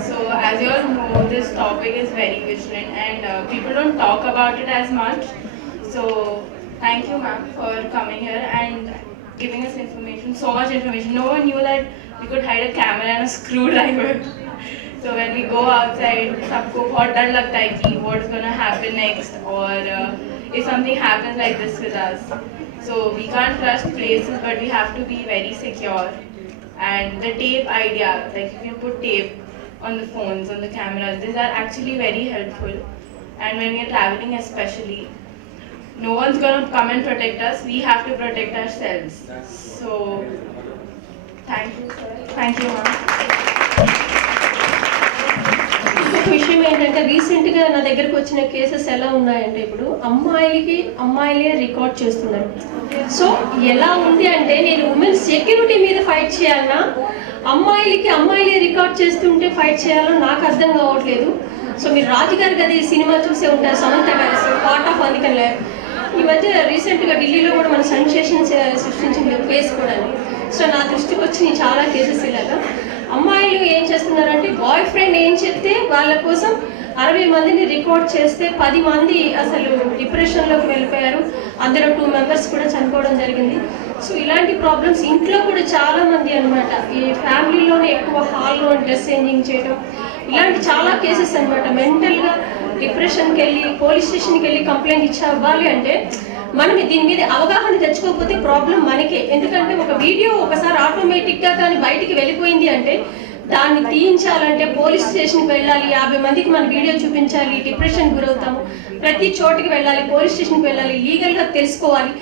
So as you all know, this topic is very vigilant and people don't talk about it as much. So thank you ma'am for coming here and giving us information, so much information. No one knew that we could hide a camera and a screwdriver. So when we go outside, सबको बहुत डर लगता है कि what is gonna happen next, or if something happens like this with us. So we can't trust places, but we have to be very secure. And the tape idea, like if you put tape on the phones, on the cameras, these are actually very helpful. And when we are traveling especially, no one's gonna come and protect us, we have to protect ourselves. So, thank you sir. Thank you ma'am. ఇంకొక విషయం ఏంటంటే రీసెంట్గా నా దగ్గరకు వచ్చిన cases ఎలా ఉన్నాయంటే ఇప్పుడు అమ్మాయిలే రికార్డ్ చేస్తున్నారు. సో ఎలా ఉంది అంటే నేను ఉమెన్ సెక్యూరిటీ మీద ఫైట్ చేయాలన్నా అమ్మాయిలే రికార్డ్ చేస్తుంటే ఫైట్ చేయాలో నాకు అర్థం కావట్లేదు. సో మీరు రాజుగారి గది సినిమా చూసే ఉంటారు, సమంత గారి పార్ట్ ఆఫ్ అందుకని ఈ మధ్య రీసెంట్గా ఢిల్లీలో కూడా మన సెన్సేషన్ సృష్టించింది కేసు కూడా. సో నా దృష్టికి వచ్చి చాలా కేసెస్ ఇలాగా అమ్మాయిలు ఏం చేస్తున్నారంటే బాయ్ ఫ్రెండ్ ఏం చెప్తే వాళ్ళ కోసం 60 మందిని రికార్డ్ చేస్తే 10 మంది అసలు డిప్రెషన్లోకి వెళ్ళిపోయారు. అందులో 2 మెంబర్స్ కూడా చనిపోవడం జరిగింది. సో ఇలాంటి ప్రాబ్లమ్స్ ఇంట్లో కూడా చాలా మంది అనమాట. ఈ ఫ్యామిలీలోనే ఎక్కువ హాల్లో డ్రెస్ చేంజింగ్ చేయడం, ఇలాంటి చాలా కేసెస్ అనమాట. మెంటల్గా డిప్రెషన్కి వెళ్ళి పోలీస్ స్టేషన్కి వెళ్ళి కంప్లైంట్ ఇవ్వాలి అంటే మనం దీని మీద అవగాహన తెచ్చుకోకపోతే ప్రాబ్లం మనకే. ఎందుకంటే ఒక వీడియో ఒకసారి ఆటోమేటిక్గా కానీ బయటికి వెళ్ళిపోయింది అంటే దాన్ని తీయించాలంటే పోలీస్ స్టేషన్కి వెళ్ళాలి, 50 మందికి మన వీడియో చూపించాలి, డిప్రెషన్ గురవుతాము, ప్రతి చోటికి వెళ్ళాలి, పోలీస్ స్టేషన్కి వెళ్ళాలి, లీగల్గా తెలుసుకోవాలి.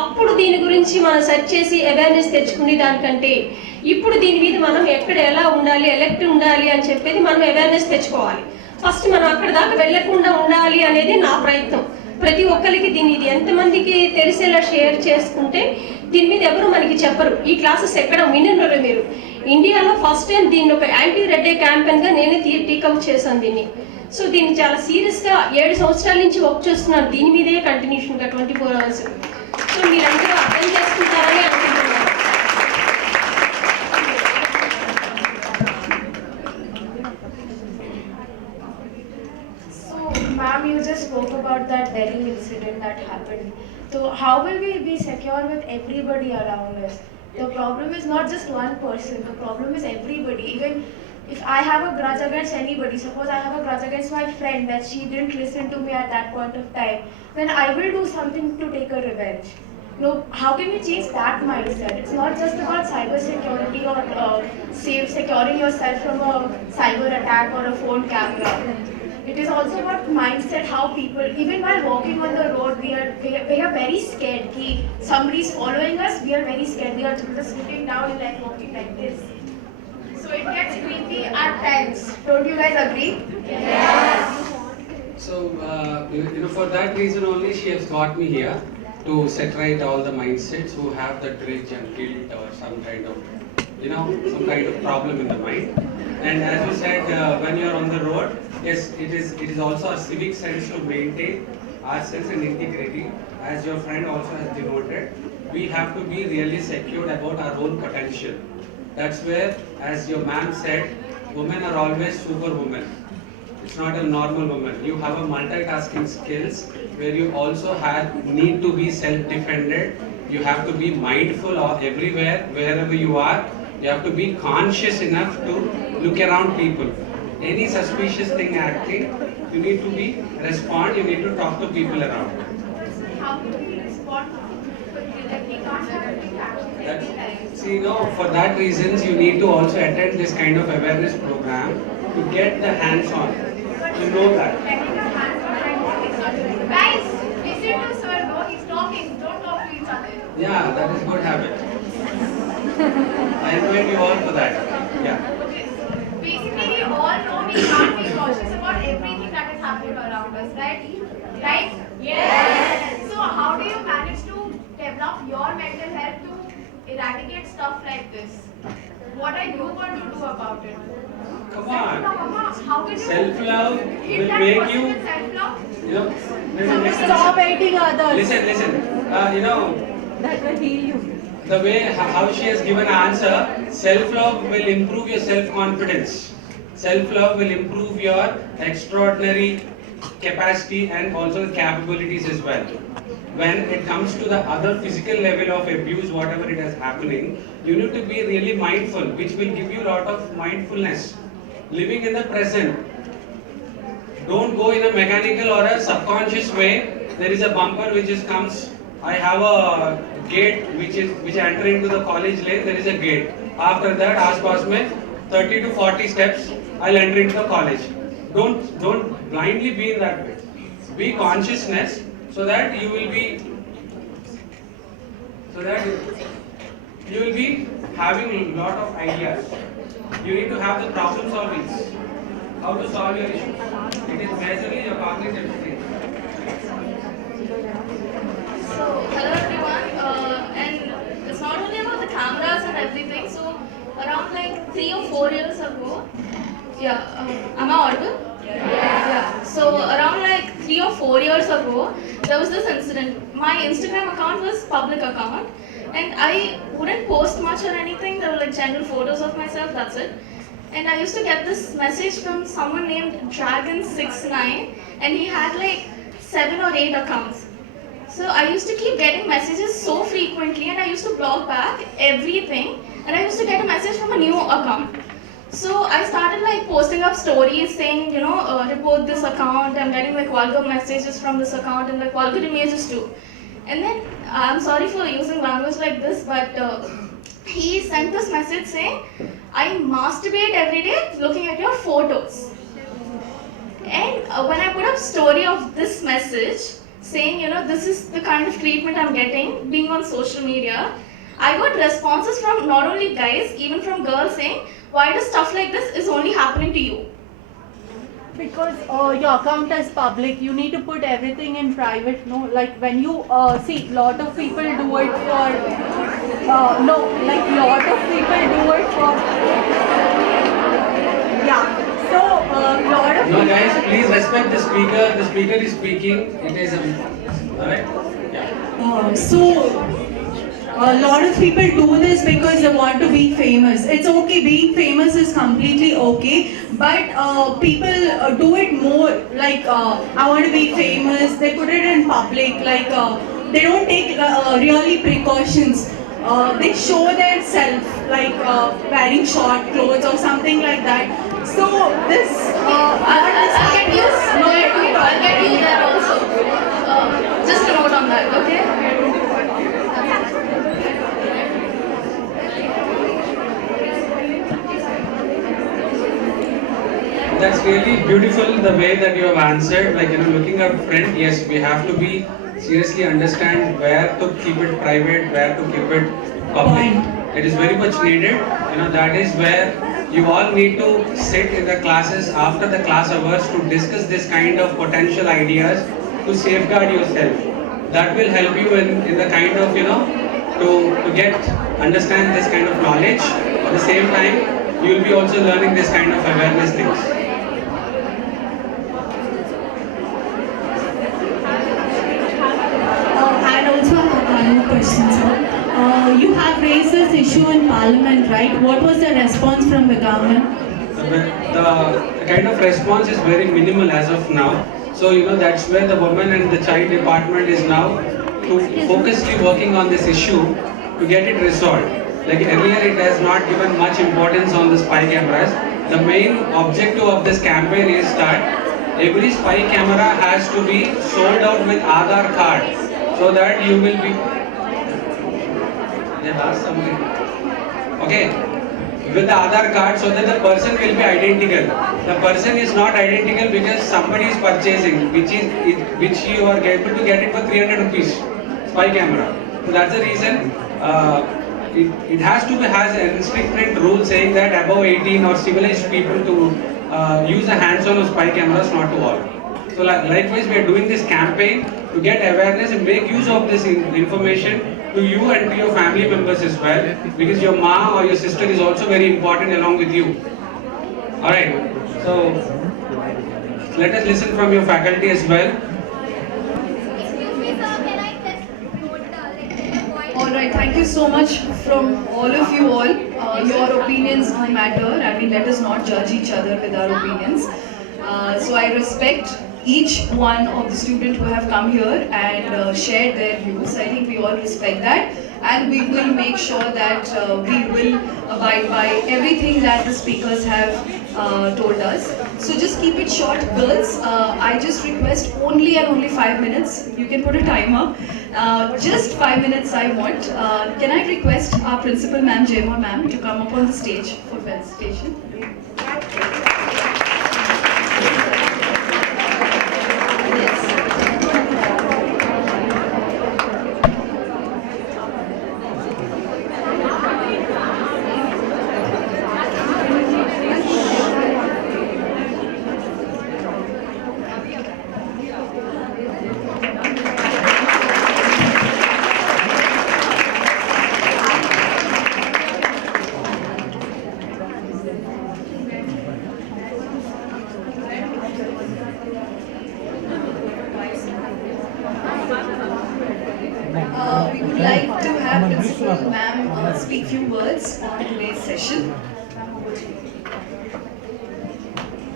అప్పుడు దీని గురించి మనం సెర్చ్ చేసి అవేర్నెస్ తెచ్చుకునే దానికంటే ఇప్పుడు దీని మీద మనం ఎక్కడ ఎలా ఉండాలి, ఎలక్ట్ ఉండాలి అని చెప్పేది మనం అవేర్నెస్ తెచ్చుకోవాలి. ఫస్ట్ మనం అక్కడ దాకా వెళ్ళకుండా ఉండాలి అనేది నా ప్రయత్నం. ప్రతి ఒక్కరికి దీన్ని ఇది ఎంతమందికి తెలిసేలా షేర్ చేసుకుంటే దీని మీద ఎవరు మనకి చెప్పరు. ఈ క్లాసెస్ ఎక్కడ వినరు మీరు. ఇండియాలో ఫస్ట్ టైం దీన్ని ఒక యాంటీ రెడ్డే క్యాంపెయిన్గా నేనే టేకప్ చేశాను దీన్ని. సో దీన్ని చాలా సీరియస్గా 7 సంవత్సరాల నుంచి వర్క్ చేస్తున్నాను దీని మీదే కంటిన్యూషన్గా 24 hours. సో మీరందరూ అర్థం చేసుకుంటారని అనుకుంటున్నాను. about that Delhi incident that happened. So how will we be secure with everybody around us? The problem is not just one person, the problem is everybody. Even if I have a grudge against anybody, suppose I have a grudge against my friend that she didn't listen to me at that point of time, then I will do something to take a revenge. No, how can we change that mindset? It's not just about cyber security or securing yourself from a cyber attack or a phone camera. It is also about mindset, how people, even while walking on the road, we are very scared. Ki somebody is following us, we are very scared. We are just looking down and like walking like this. So it gets creepy at times. Don't you guys agree? Yes. So, for that reason only she has got me here to set right all the mindsets who have the grudge and guilt or some kind of, some kind of problem in the mind. And as you said, when you are on the road, yes, it is also a civic sense to maintain our sense and integrity. As your friend also has denoted, we have to be really secured about our own potential. That's where, as your ma'am said, women are always superwomen. It's not a normal woman. You have a multitasking skills where you also need to be self-defended. You have to be mindful of everywhere, wherever you are. You have to be conscious enough to look around people. Any suspicious thing acting, you need to respond. You need to talk to people around. How do we respond to people? Like we can't have a big action every time. See, for that reasons, you need to also attend this kind of awareness program to get the hands-on. You know that. Guys, listen to sir. No, he's talking. Don't talk to each other. Yeah, that is a good habit. I invite you all for that. Yeah. Basically, we all know we can't be cautious about everything that is happening around us, right? Right? Yes. So, how do you manage to develop your mental health to eradicate stuff like this? What are you going to do about it? Come on. How can you Self-love hit will that make person you. with self-love? Listen. Stop hating others. Listen. That will heal you. The way how she has given an answer, self-love will improve your self-confidence. Self-love will improve your extraordinary capacity and also capabilities as well. When it comes to the other physical level of abuse, whatever it is happening, you need to be really mindful, which will give you a lot of mindfulness. Living in the present. Don't go in a mechanical or a subconscious way. There is a bumper which comes. I have a gate which enter into the college lane. There is a gate. After that, आसपास में 30 to 40 steps, I'll enter into the college. Don't blindly be in that way. Be consciousness so that you will be having a lot of ideas. You need to have the problem solving. How to solve your issue. It is majorly your cognitive thing. So, hello everyone, and it's not only about the cameras and everything. So, around like 3 or 4 years ago, am I audible? Yeah. So, around like 3 or 4 years ago, there was this incident. My Instagram account was public account, and I wouldn't post much or anything. There were like general photos of myself. That's it. And I used to get this message from someone named Dragon69, and he had like 7 or 8 accounts. So I used to keep getting messages so frequently, and I used to block back everything, and I used to get a message from a new account. So I started like posting up stories saying, report this account. I'm getting like vulgar messages from this account and like vulgar images too. And then I'm sorry for using language like this, but he sent this message saying, I masturbate every day looking at your photos. And when I put up story of this message saying, this is the kind of treatment I'm getting being on social media, I got responses from not only guys, even from girls saying, why does stuff like this is only happening to you? Because your account is public, you need to put everything in private. No, like when you see, lot of people do it for lot of people do it for So lot of No, guys, please respect the speaker. The speaker is speaking. It is alright. Yeah. a lot of people do this because they want to be famous. It's okay, being famous is completely okay, but people do it more like, I want to be famous, they put it in public, like they don't take really precautions. They show their self, like wearing short clothes or something like that. So this, I'll get you. I'll get you there also. Just a note on that, okay? That's really beautiful the way that you have answered. Like, looking up front, yes, we have to be seriously understand where to keep it private, where to keep it public. It is very much needed. That is where you all need to sit in the classes after the class hours to discuss this kind of potential ideas to safeguard yourself. That will help you in the kind of, to get, understand this kind of knowledge. At the same time, you will be also learning this kind of awareness things. And also I have one more question, sir. You have raised this issue in Parliament, right? What was the response from the government? The kind of response is very minimal as of now. So, that's where the women and the child department is now to focusedly working on this issue to get it resolved. Like earlier, it has not given much importance on the spy cameras. The main objective of this campaign is that every spy camera has to be sold out with Aadhaar card, so that you will be. They asked something. Okay, with the Aadhaar card, so that the person will be identical. The person is not identical because somebody is purchasing, which you are able to get it for 300 rupees. Spy camera. So that's the reason. It has to be has a restricted rule saying that above 18 or civilized people to use the hands-on of spy cameras, not to all. So likewise, we are doing this campaign to get awareness and make use of this information to you and to your family members as well, because your ma or your sister is also very important along with you. Alright, so let us listen from your faculty as well. Alright, thank you so much from all of you all. Your opinions do matter. I mean, let us not judge each other with our opinions. So I respect each one of the students who have come here and shared their views. I think we all respect that, and we will make sure that we will abide by everything that the speakers have told us. So just keep it short, girls. I just request only and only 5 minutes. You can put a timer. Just 5 minutes I want. Can I request our principal ma'am, General ma'am, to come up on the stage for felicitation? We would like to have Principal Ma'am speak few words on today's session.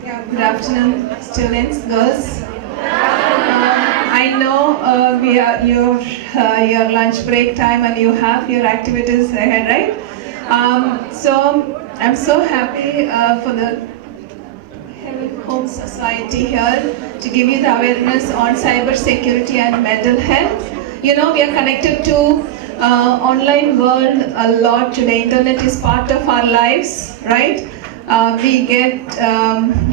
Yeah, good afternoon, students, girls. I know we are your lunch break time and you have your activities ahead, right? So I'm so happy for the Heaven Home Society here to give you the awareness on cyber security and mental health. You know, we are connected to online world a lot today. Internet is part of our lives, right? We get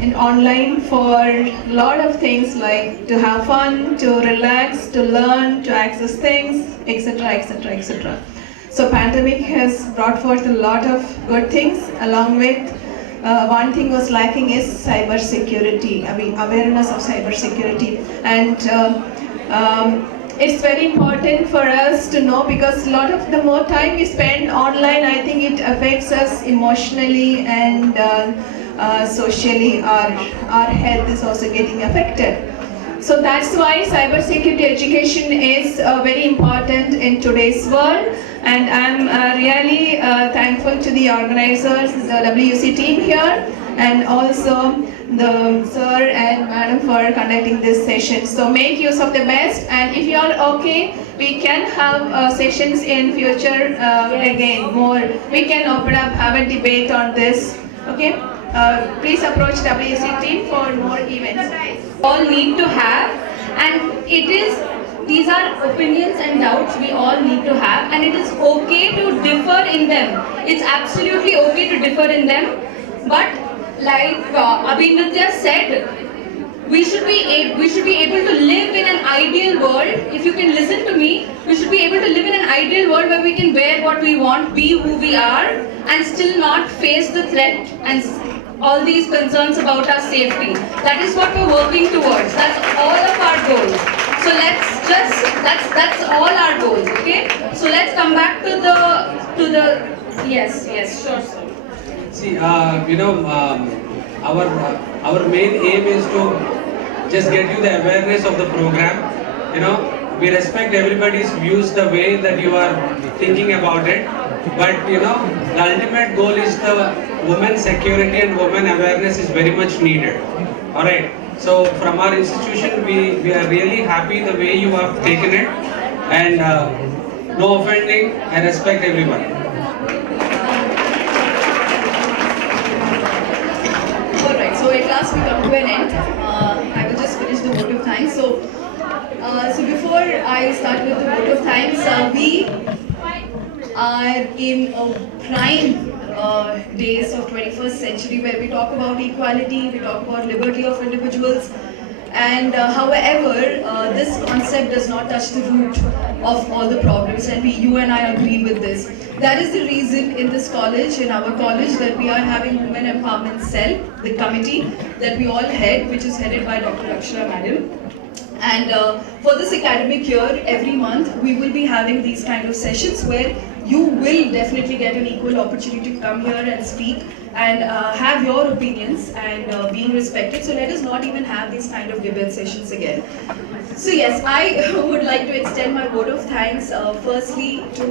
in online for a lot of things, like to have fun, to relax, to learn, to access things, etc., etc., etc. So pandemic has brought forth a lot of good things. Along with one thing was lacking is cyber security. I mean, awareness of cyber security, and it's very important for us to know, because a lot of the more time we spend online, I think it affects us emotionally and socially. Our health is also getting affected. So that's why cybersecurity education is very important in today's world. and I'm really thankful to the organizers, the WC team here, and also the sir and madam for conducting this session. So make use of the best, and if you are okay, we can have sessions in future again more. We can open up, have a debate on this. Okay, please approach WC team for more events. All need to have, and these are opinions and doubts we all need to have, and it is okay to differ in them. It's absolutely okay to differ in them, but like Abhinatya said, we should be able to live in an ideal world. If you can listen to me, we should be able to live in an ideal world where we can wear what we want, be who we are, and still not face the threat and all these concerns about our safety. That is what we're working towards. That's all of our goals. So that's all our goals, okay? So let's come back to the yes, sure, sir. See, our main aim is to just get you the awareness of the program. We respect everybody's views the way that you are thinking about it, but the ultimate goal is the women's security and women awareness is very much needed. All right. So from our institution, we are really happy the way you have taken it, and no offending. I respect everyone. Alright, so at last we come to an end. I will just finish the vote of thanks. So before I start with the vote of thanks, we are in a prime days of 21st century where we talk about equality, we talk about liberty of individuals, and however, this concept does not touch the root of all the problems, and you and I agree with this. That is the reason in this college, in our college, that we are having Women Empowerment Cell, the committee that we all head, which is headed by Dr. Akshara Madam. And for this academic year, every month, we will be having these kind of sessions where you will definitely get an equal opportunity to come here and speak and have your opinions and being respected. So let us not even have these kind of debate sessions again. So yes, I would like to extend my vote of thanks firstly to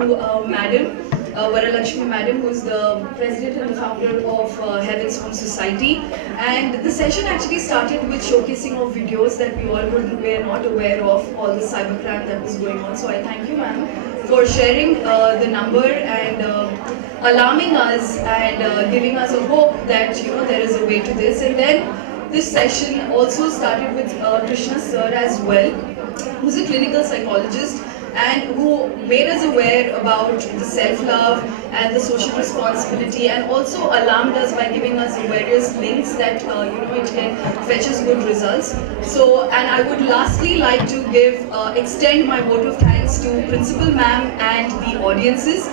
Madam Varalakshmi Madam, who is the president and the founder of Heaven's Home Society. And the session actually started with showcasing of videos that we all were not aware of, all the cybercrime that was going on. So I thank you, ma'am, for sharing the number and alarming us and giving us a hope that there is a way to this. And then this session also started with Krishna sir as well, who's a clinical psychologist and who made us aware about the self-love and the social responsibility, and also alarmed us by giving us various links that it can fetch us good results. So, and I would lastly like to extend my vote of thanks to Principal Ma'am and the audiences.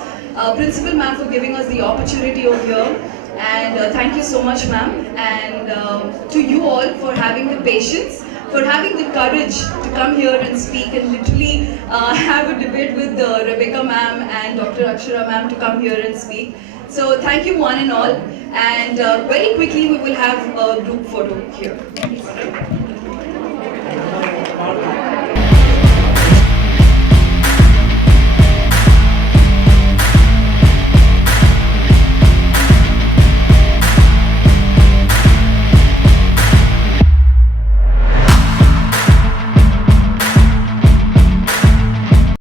Principal Ma'am for giving us the opportunity over here, and thank you so much, ma'am, and to you all for having the patience, for having the courage to come here and speak and literally have a debate with Rebecca ma'am and Dr. Akshara ma'am to come here and speak. So thank you one and all, and very quickly we will have a group photo here.